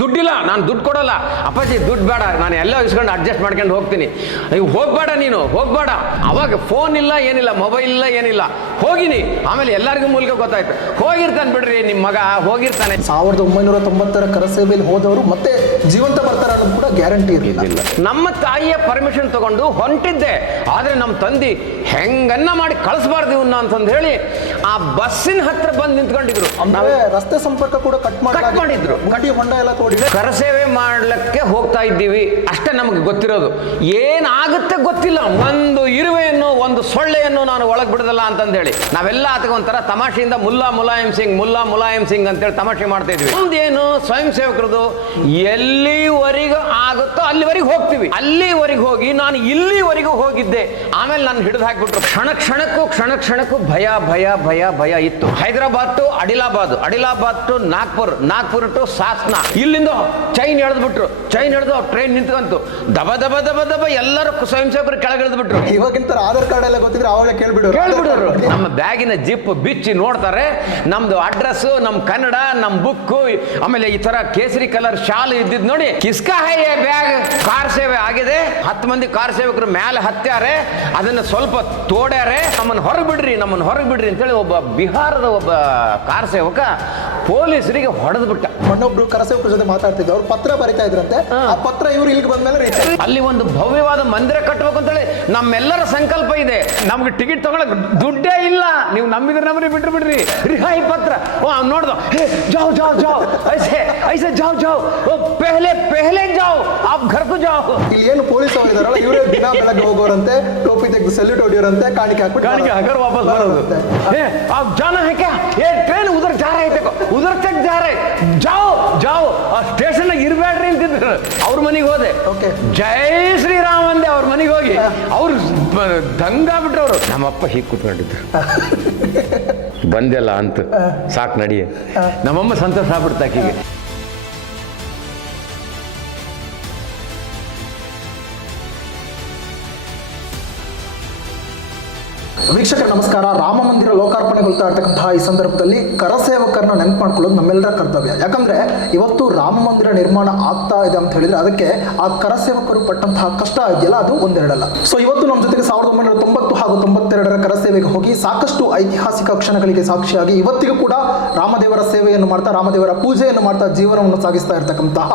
ದುಡ್ಡಿಲ್ಲ, ನಾನು ದುಡ್ಡು ಕೊಡೋಲ್ಲ. ಅಪ್ಪಾಜಿ ದುಡ್ಡು ಬೇಡ, ನಾನು ಎಲ್ಲ ಇಸ್ಕೊಂಡು ಅಡ್ಜಸ್ಟ್ ಮಾಡ್ಕೊಂಡು ಹೋಗ್ತೀನಿ. ನೀವು ಹೋಗ್ಬೇಡ, ನೀನು ಹೋಗ್ಬೇಡ. ಅವಾಗ ಫೋನ್ ಇಲ್ಲ, ಏನಿಲ್ಲ, ಮೊಬೈಲ್ ಇಲ್ಲ, ಏನಿಲ್ಲ. ಹೋಗಿನಿ. ಆಮೇಲೆ ಎಲ್ಲರಿಗೂ ಮೂಲಕ ಗೊತ್ತಾಯ್ತು, ಹೋಗಿರ್ತಾನೆ ಬಿಡ್ರಿ ನಿಮ್ಮ ಮಗ, ಹೋಗಿರ್ತಾನೆ. 1990ರ ಕರಸೇವೆಯಲ್ಲಿ ಹೋದವರು ಮತ್ತೆ ಜೀವಂತ ಬರ್ತಾರೆ ಅನ್ನೋದು ಕೂಡ ಗ್ಯಾರಂಟಿ ಇರಲಿಲ್ಲ. ನಮ್ಮ ತಾಯಿಯ ಪರ್ಮಿಷನ್ ತಗೊಂಡು ಹೊಂಟಿದ್ದೆ. ಆದ್ರೆ ನಮ್ಮ ತಂದೆ ಹೆಂಗನ್ನ ಮಾಡಿ ಕಳಿಸಬಾರ್ದು ಇವನ್ನ ಅಂತಂದು ಹೇಳಿ ಆ ಬಸ್ಸಿನ ಹತ್ರ ಬಂದು ನಿಂತ್ಕೊಂಡಿದ್ರು. ರಸ್ತೆ ಸಂಪರ್ಕ ಕೂಡ ಕಟ್ ಮಾಡಿದ್ರು, ಗಡಿ ಹೊಂಡ ಎಲ್ಲ ತೋಡಿ. ಕರಸೇವೆ ಮಾಡ್ಲಿಕ್ಕೆ ಹೋಗ್ತಾ ಇದ್ದೀವಿ ಅಷ್ಟೇ ನಮಗೆ ಗೊತ್ತಿರೋದು. ಏನಾಗುತ್ತೆ ಗೊತ್ತಿಲ್ಲ. ಒಂದು ಇರುವೆಯನ್ನು, ಒಂದು ಸೊಳ್ಳೆಯನ್ನು ನಾನು ಒಳಗೆ ಬಿಡದಲ್ಲ ಅಂತಂದು ಹೇಳಿ ನಾವೆಲ್ಲ ಆತಗ ಒಂಥರ ತಮಾಷೆಯಿಂದ ಮುಲ್ಲಾ ಮುಲಾಯಂ ಸಿಂಗ್ ಅಂತೇಳಿ ತಮಾಷೆ ಮಾಡ್ತಾ ಇದ್ವಿ. ಮುಂದೇನು ಸ್ವಯಂ ಸೇವಕರದು ಎಲ್ಲಿವರೆಗೂ ಆಗುತ್ತೋ ಅಲ್ಲಿವರೆಗೆ ಹೋಗ್ತೀವಿ. ಅಲ್ಲಿವರೆಗೆ ಹೋಗಿ ನಾನು ಇಲ್ಲಿವರೆಗೂ ಹೋಗಿದ್ದೆ. ಆಮೇಲೆ ನಾನು ಹಿಡಿದು ಹಾಕಿಬಿಟ್ರು. ಕ್ಷಣ ಕ್ಷಣಕ್ಕೂ ಭಯ ಇತ್ತು. Hyderabad to Adilabad to Nagpur to Satna. ಇಲ್ಲಿಂದ ಚೈನ್ ಎಳೆದ್ಬಿಟ್ರು. ಚೈನ್ ಎಳೆದು ಟ್ರೈನ್ ನಿಂತ್ಕೊಂತು. ದಬ ಎಲ್ಲರೂ ಸ್ವಯಂ ಸೇವಕರು ಕೆಳಗಿಳಿದು ಬಿಟ್ರು. ಇವಾಗಿಂತ ಆಧಾರ್ ಕಾರ್ಡ್ ಎಲ್ಲ ಗೊತ್ತಿದ್ರೆ ಅವಾಗ ಕೇಳ್ಬಿಡೋರು. ನಮ್ಮ ಬ್ಯಾಗಿನ ಜಿಪ್ ಬಿಚ್ಚಿ ನೋಡ್ತಾರೆ. ನಮ್ದು ಅಡ್ರೆಸ್, ನಮ್ ಕನ್ನಡ, ನಮ್ ಬುಕ್, ಆಮೇಲೆ ಈ ತರ ಕೇಸರಿ ಕಲರ್ ಶಾಲ್ ಇದ್ದಿದ್ ನೋಡಿ. ಕಿಸ್ಕಾ ಹೈ ಬ್ಯಾಗ್. ಕಾರ್ ಸೇವೆ ಆಗಿದೆ. 10 ಮಂದಿ ಕಾರ್ ಸೇವಕರು ಮೇಲೆ ಹತ್ಯಾರೆ. ಅದನ್ನ ಸ್ವಲ್ಪ ತೋಡ್ಯಾರೆ. ನಮ್ಮನ್ನು ಹೊರಗೆ ಬಿಡ್ರಿ ಅಂತೇಳಿ ಒಬ್ಬ ಬಿಹಾರದ ಒಬ್ಬ ಕಾರ್ ಸೇವಕ ಪೊಲೀಸರಿಗೆ ಹೊಡೆದು ಬಿಟ್ಟ. ಮಣ್ಣೊಬ್ರು ಕರಸೇವಕರ ಜೊತೆ ಮಾತಾಡ್ತಿದ್ರು. ಅವ್ರು ಪತ್ರ ಬರಿತಾ ಇದ್ರಂತೆ. ಆ ಪತ್ರ ಇವ್ರು ಇಲ್ಲಿಗೆ ಬಂದ್ಮೇಲೆ ಅಲ್ಲಿ ಒಂದು ಭವ್ಯವಾದ ಮಂದಿರ ಕಟ್ಟಬೇಕು ಅಂತೇಳಿ ನಮ್ಮೆಲ್ಲರ ಸಂಕಲ್ಪ ಇದೆ. ನಮ್ಗೆ ಟಿಕೆಟ್ ತಗೊಳಕ್ ದುಡ್ಡೇ ಇಲ್ಲ. ನೀವು ನಂಬಿದ್ರೆ ನಂಬ್ರಿ, ಬಿಟ್ರು ಬಿಡ್ರಿ. ರಿಹಾಯಿ ಪತ್ರ ನೋಡ್ದ. ಜಾವ್ ಐಸೆ ಜಾವ್ ಪೆಹಲೆ ಜಾವ್ ಆಪ್ ಘರ್ಕು ಜಾವ್. ಇಲ್ಲಿ ಏನು ಪೊಲೀಸ್ ಅವರು ಇದಾರಲ್ಲ, ಇವರೇ ದಿನ ಬೆಳಗ್ಗೆ ಹೋಗೋರಂತೆ, ಟೋಪಿ ತೆಗೆದು ಸೆಲ್ಯೂಟ್ ಹೊಡಿಯೋರಂತೆ, ಕಾಣಿಕೆ ಹಾಕ್ಬಿಟ್ಟು ವಾಪಸ್ ಬರೋದು. आप जाना है क्या? ये ट्रेन उधर जा रहे थे, उधर तक जा रहे, जाओ ಸ್ಟೇಷನ್ ಇರಬೇಡ್ರಿ ಅಂತಿದ್ರು. ಅವ್ರ ಮನೆಗೆ ಹೋದೆ. ಜೈ ಶ್ರೀರಾಮ್ ಅಂದೆ. ಅವ್ರ ಮನೆಗೆ ಹೋಗಿ ಅವ್ರು ದಂಗಾಗ್ಬಿಟ್ರು. ಅವರು ನಮ್ಮಪ್ಪ ಹೀಗೆ ಕೂತ್ಕೊಂಡಿದ್ರು. ಬಂದೆಲ್ಲ ಅಂತ ಸಾಕು ನಡಿಯ. ನಮ್ಮಮ್ಮ ಸಂತೋಷ ಆಗ್ಬಿಡ್ತಾಕಿಗೆ. ವೀಕ್ಷಕರ ನಮಸ್ಕಾರ. ರಾಮ ಮಂದಿರ ಲೋಕಾರ್ಪಣೆಗೊಳ್ತಾ ಇರ್ತಕ್ಕಂತಹ ಈ ಸಂದರ್ಭದಲ್ಲಿ ಕರಸೇವಕರನ್ನ ನೆನಪು ಮಾಡ್ಕೊಳ್ಳೋದು ನಮ್ಮೆಲ್ಲರ ಕರ್ತವ್ಯ. ಯಾಕಂದ್ರೆ ಇವತ್ತು ರಾಮ ಮಂದಿರ ನಿರ್ಮಾಣ ಆಗ್ತಾ ಇದೆ ಅಂತ ಹೇಳಿದ್ರೆ ಅದಕ್ಕೆ ಆ ಕರಸೇವಕರು ಪಟ್ಟಂತಹ ಕಷ್ಟ ಇದೆಯಲ್ಲ, ಅದು ಒಂದೆರಡಲ್ಲ. ಸೊ ಇವತ್ತು ನಮ್ಮ ಜೊತೆಗೆ 1990 ಹಾಗೂ 92ರ ಕರಸೇವೆಗೆ ಹೋಗಿ ಸಾಕಷ್ಟು ಐತಿಹಾಸಿಕ ಕ್ಷಣಗಳಿಗೆ ಸಾಕ್ಷಿಯಾಗಿ ಇವತ್ತಿಗೂ ಕೂಡ ರಾಮದೇವರ ಸೇವೆಯನ್ನು ಮಾಡ್ತಾ, ರಾಮದೇವರ ಪೂಜೆಯನ್ನು ಮಾಡ್ತಾ ಜೀವನವನ್ನು ಸಾಗಿಸ್ತಾ ಇರತಕ್ಕಂತಹ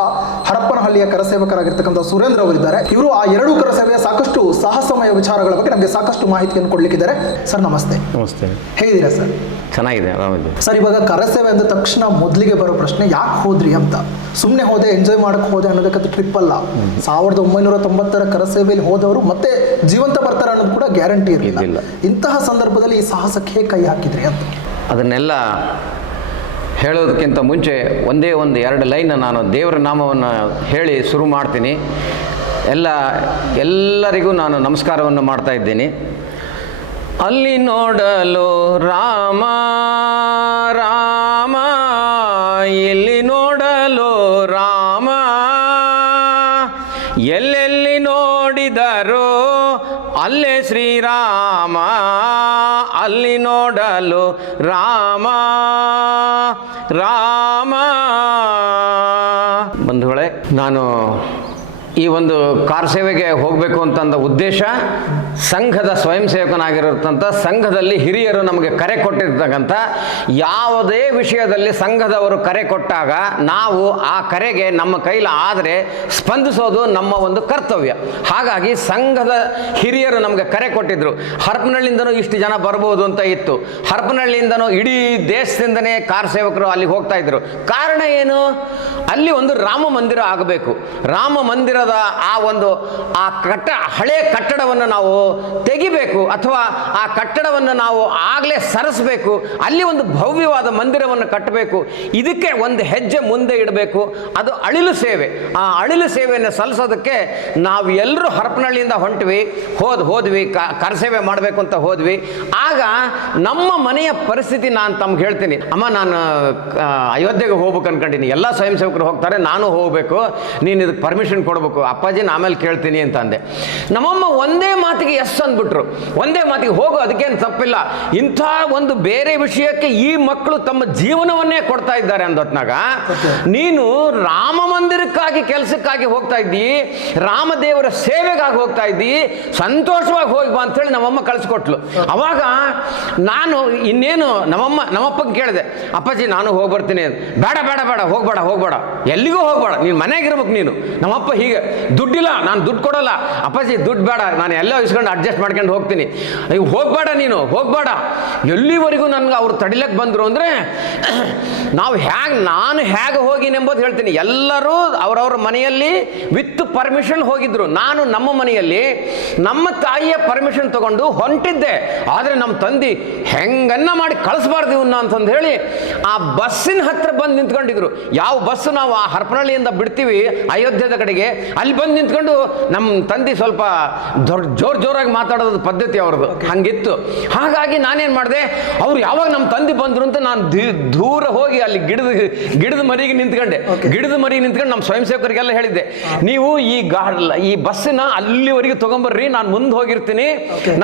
ಹರಪ್ಪನಹಳ್ಳಿಯ ಕರಸೇವಕರಾಗಿರ್ತಕ್ಕಂಥ ಸುರೇಂದ್ರ ಅವರಿದ್ದಾರೆ. ಇವರು ಆ ಎರಡೂ ಕರಸೇವೆಯ ಸಾಕಷ್ಟು ಸಾಹಸಮಯ ವಿಚಾರಗಳ ಬಗ್ಗೆ ನಮಗೆ ಸಾಕಷ್ಟು ಮಾಹಿತಿಯನ್ನು ಕೊಡ್ಲಿಕ್ಕಿದ್ದಾರೆ. ಸರ್ ನಮಸ್ತೆ. ನಮಸ್ತೆ. ಹೇಗಿದ್ದೀರಾ ಸರ್? ಚೆನ್ನಾಗಿದೆ, ಆರಾಮಿದೆ ಸರ್. ಇವಾಗ ಕರಸೇವೆ ಅಂದ ತಕ್ಷಣ ಮೊದಲಿಗೆ ಬರೋ ಪ್ರಶ್ನೆ, ಯಾಕೆ ಹೋದ್ರಿ ಅಂತ. ಸುಮ್ಮನೆ ಹೋದೆ, ಎಂಜಾಯ್ ಮಾಡಕ್ಕೆ ಹೋದೆ ಅನ್ನೋದಕ್ಕಂತ ಟ್ರಿಪ್ ಅಲ್ಲ. 1990ರ ಕರಸೇವೆಯಲ್ಲಿ ಹೋದವರು ಮತ್ತೆ ಜೀವಂತ ಬರ್ತಾರೆ ಅನ್ನೋದು ಕೂಡ ಗ್ಯಾರಂಟಿ ಇರಲಿಲ್ಲ. ಇಂತಹ ಸಂದರ್ಭದಲ್ಲಿ ಈ ಸಾಹಸಕ್ಕೆ ಕೈ ಹಾಕಿದ್ರಿ ಅಂತ. ಅದನ್ನೆಲ್ಲ ಹೇಳೋದಕ್ಕಿಂತ ಮುಂಚೆ ಒಂದೇ ಒಂದು 2 ಲೈನ್ ನಾನು ದೇವರ ನಾಮವನ್ನು ಹೇಳಿ ಶುರು ಮಾಡ್ತೀನಿ. ಎಲ್ಲರಿಗೂ ನಾನು ನಮಸ್ಕಾರವನ್ನು ಮಾಡ್ತಾ ಇದ್ದೀನಿ. ಅಲ್ಲಿ ನೋಡಲು ರಾಮ ರಾಮ, ಇಲ್ಲಿ ನೋಡಲು ರಾಮ, ಎಲ್ಲೆಲ್ಲಿ ನೋಡಿದರೂ ಅಲ್ಲೇ ಶ್ರೀರಾಮ, ಅಲ್ಲಿ ನೋಡಲು ರಾಮ ರಾಮ. ಬಂಧುಗಳೇ, ನಾನು ಈ ಒಂದು ಕಾರ್ ಸೇವೆಗೆ ಹೋಗಬೇಕು ಅಂತಂದ ಉದ್ದೇಶ, ಸಂಘದ ಸ್ವಯಂ ಸೇವಕನಾಗಿರತಕ್ಕಂಥ ಸಂಘದಲ್ಲಿ ಹಿರಿಯರು ನಮಗೆ ಕರೆ ಕೊಟ್ಟಿರ್ತಕ್ಕಂಥ ಯಾವುದೇ ವಿಷಯದಲ್ಲಿ ಸಂಘದವರು ಕರೆ ಕೊಟ್ಟಾಗ ನಾವು ಆ ಕರೆಗೆ ನಮ್ಮ ಕೈಲಿ ಆದರೆ ಸ್ಪಂದಿಸೋದು ನಮ್ಮ ಒಂದು ಕರ್ತವ್ಯ. ಹಾಗಾಗಿ ಸಂಘದ ಹಿರಿಯರು ನಮಗೆ ಕರೆ ಕೊಟ್ಟಿದ್ರು. ಹರಪನಹಳ್ಳಿಯಿಂದನೂ ಇಷ್ಟು ಜನ ಬರ್ಬೋದು ಅಂತ ಇತ್ತು. ಹರಪನಹಳ್ಳಿಯಿಂದನೂ ಇಡೀ ದೇಶದಿಂದನೇ ಕಾರ್ ಸೇವಕರು ಅಲ್ಲಿಗೆ ಹೋಗ್ತಾ ಇದ್ರು. ಕಾರಣ ಏನು? ಅಲ್ಲಿ ಒಂದು ರಾಮ ಮಂದಿರ ಆಗಬೇಕು. ರಾಮ ಮಂದಿರದ ಆ ಹಳೆ ಕಟ್ಟಡವನ್ನು ನಾವು ತೆಗಿಬೇಕು, ಅಥವಾ ಆ ಕಟ್ಟಡವನ್ನು ನಾವು ಆಗಲೇ ಸರಿಸಬೇಕು. ಅಲ್ಲಿ ಒಂದು ಭವ್ಯವಾದ ಮಂದಿರವನ್ನು ಕಟ್ಟಬೇಕು. ಇದಕ್ಕೆ ಒಂದು ಹೆಜ್ಜೆ ಮುಂದೆ ಇಡಬೇಕು. ಅದು ಅಳಿಲು ಸೇವೆ. ಆ ಅಳಿಲು ಸೇವೆಯನ್ನು ಸಲ್ಲಿಸೋದಕ್ಕೆ ನಾವು ಎಲ್ಲರೂ ಹರಪನಹಳ್ಳಿಯಿಂದ ಹೋದ್ವಿ ಕರಸೇವೆ ಮಾಡಬೇಕು ಅಂತ ಹೋದ್ವಿ. ಆಗ ನಮ್ಮ ಮನೆಯ ಪರಿಸ್ಥಿತಿ ನಾನು ತಮ್ಗೆ ಹೇಳ್ತೀನಿ. ಅಮ್ಮ, ನಾನು ಅಯೋಧ್ಯೆಗೆ ಹೋಗ್ಬೇಕು ಅನ್ಕೊಂಡಿನಿ. ಎಲ್ಲ ಸ್ವಯಂ ಸೇವಕರು ಹೋಗ್ತಾರೆ, ನಾನು ಹೋಗಬೇಕು, ನೀನು ಇದಕ್ಕೆ ಪರ್ಮಿಷನ್ ಕೊಡಬೇಕು. ಅಪ್ಪಾಜಿನ ಆಮೇಲೆ ಕೇಳ್ತೀನಿ ಅಂತ ಅಂದೆ. ನಮ್ಮಮ್ಮ ಒಂದೇ ಮಾತಿಗೆ ಎಸ್ ಅಂದ್ಬಿಟ್ರು. ಒಂದೇ ಮಾತಿಗೆ ಹೋಗು, ಅದಕ್ಕೇನು ತಪ್ಪಿಲ್ಲ. ಇಂಥ ಒಂದು ಬೇರೆ ವಿಷಯಕ್ಕೆ ಈ ಮಕ್ಕಳು ತಮ್ಮ ಜೀವನವನ್ನೇ ಕೊಡ್ತಾ ಇದ್ದಾರೆ ಅಂದೊತ್ನಾಗ ನೀನು ರಾಮ ಕೆಲಸಕ್ಕಾಗಿ ಹೋಗ್ತಾ ಇದ್ದಿ, ರಾಮದೇವರ ಸೇವೆಗಾಗಿ ಹೋಗ್ತಾ ಇದ್ದಿ, ಸಂತೋಷವಾಗಿ ಹೋಗಿ ಬಾ ಅಂತೇಳಿ ನಮ್ಮಮ್ಮ ಕಳಿಸ್ಕೊಟ್ಲು. ಅವಾಗ ನಾನು ಇನ್ನೇನು ನಮ್ಮಪ್ಪಗೆ ಕೇಳಿದೆ, ಅಪ್ಪಾಜಿ ನಾನು ಹೋಗಿ ಬರ್ತೀನಿ. ಬೇಡ ಬೇಡ ಬೇಡ ಹೋಗ್ಬೇಡ, ಎಲ್ಲಿಗೂ ಹೋಗ್ಬೇಡ, ನೀನು ಮನೆಯಾಗಿರ್ಬೇಕು ನೀನು. ನಮ್ಮಪ್ಪ ಹೀಗೆ, ದುಡ್ಡಿಲ್ಲ, ನಾನು ದುಡ್ಡು ಕೊಡೋಲ್ಲ. ಅಪ್ಪಾಜಿ ದುಡ್ಡು ಬೇಡ, ನಾನು ಎಲ್ಲ ಇಸ್ಕೊಂಡು ಅಡ್ಜಸ್ಟ್ ಮಾಡ್ಕೊಂಡು ಹೋಗ್ತೀನಿ. ಹೋಗ್ಬೇಡ, ನೀನು ಹೋಗ್ಬೇಡ. ಎಲ್ಲಿವರೆಗೂ ನನ್ಗೆ ಅವ್ರು ತಡಿಲಕ್ಕೆ ಬಂದರು ಅಂದರೆ ನಾನು ಹೇಗೆ ಹೋಗಿನೆಂಬುದು ಹೇಳ್ತೀನಿ. ಎಲ್ಲರೂ ಅವರವ್ರ ಮನೆಯಲ್ಲಿ ವಿತ್ ಪರ್ಮಿಷನ್ ಹೋಗಿದ್ರು. ನಾನು ನಮ್ಮ ಮನೆಯಲ್ಲಿ ನಮ್ಮ ತಾಯಿಯ ಪರ್ಮಿಷನ್ ತಗೊಂಡು ಹೊಂಟಿದ್ದೆ. ಆದರೆ ನಮ್ಮ ತಂದೆ ಹೆಂಗನ್ನ ಮಾಡಿ ಕಳಿಸ್ಬಾರ್ದು ಇವನ್ನ ಅಂತಂದು ಹೇಳಿ ಆ ಬಸ್ಸಿನ ಹತ್ರ ಬಂದು ನಿಂತ್ಕೊಂಡಿದ್ರು. ಯಾವ ಬಸ್ಸು ನಾವು ಆ ಹರಪನಹಳ್ಳಿಯಿಂದ ಬಿಡ್ತೀವಿ ಅಯೋಧ್ಯದ ಕಡೆಗೆ, ಅಲ್ಲಿ ಬಂದು ನಿಂತ್ಕೊಂಡು ನಮ್ಮ ತಂದೆ ಸ್ವಲ್ಪ ಜೋರಾಗಿ ಮಾತಾಡೋದು ಪದ್ಧತಿ ಅವ್ರದ್ದು, ಹಂಗಿತ್ತು. ಹಾಗಾಗಿ ನಾನೇನು ಮಾಡಿದೆ, ಅವ್ರು ಯಾವಾಗ ನಮ್ಮ ತಂದೆ ಬಂದರು ಅಂತ ನಾನು ದೂರ ಹೋಗಿ ಅಲ್ಲಿ ಗಿಡದ ಮರಿಗೆ ನಿಂತ್ಕೊಂಡೆ. ಗಿಡದ ಮರಿಗೆ ನಿಂತ್ಕೊಂಡು ನಮ್ಮ ಸ್ವಯಂ ಸೇವಕರಿಗೆಲ್ಲ ಹೇಳಿದ್ದೆ, ನೀವು ಈ ಬಸ್ಸಿನ ಅಲ್ಲಿವರೆಗೆ ತಗೊಂಬರ್ರಿ, ನಾನು ಮುಂದೆ ಹೋಗಿರ್ತೀನಿ,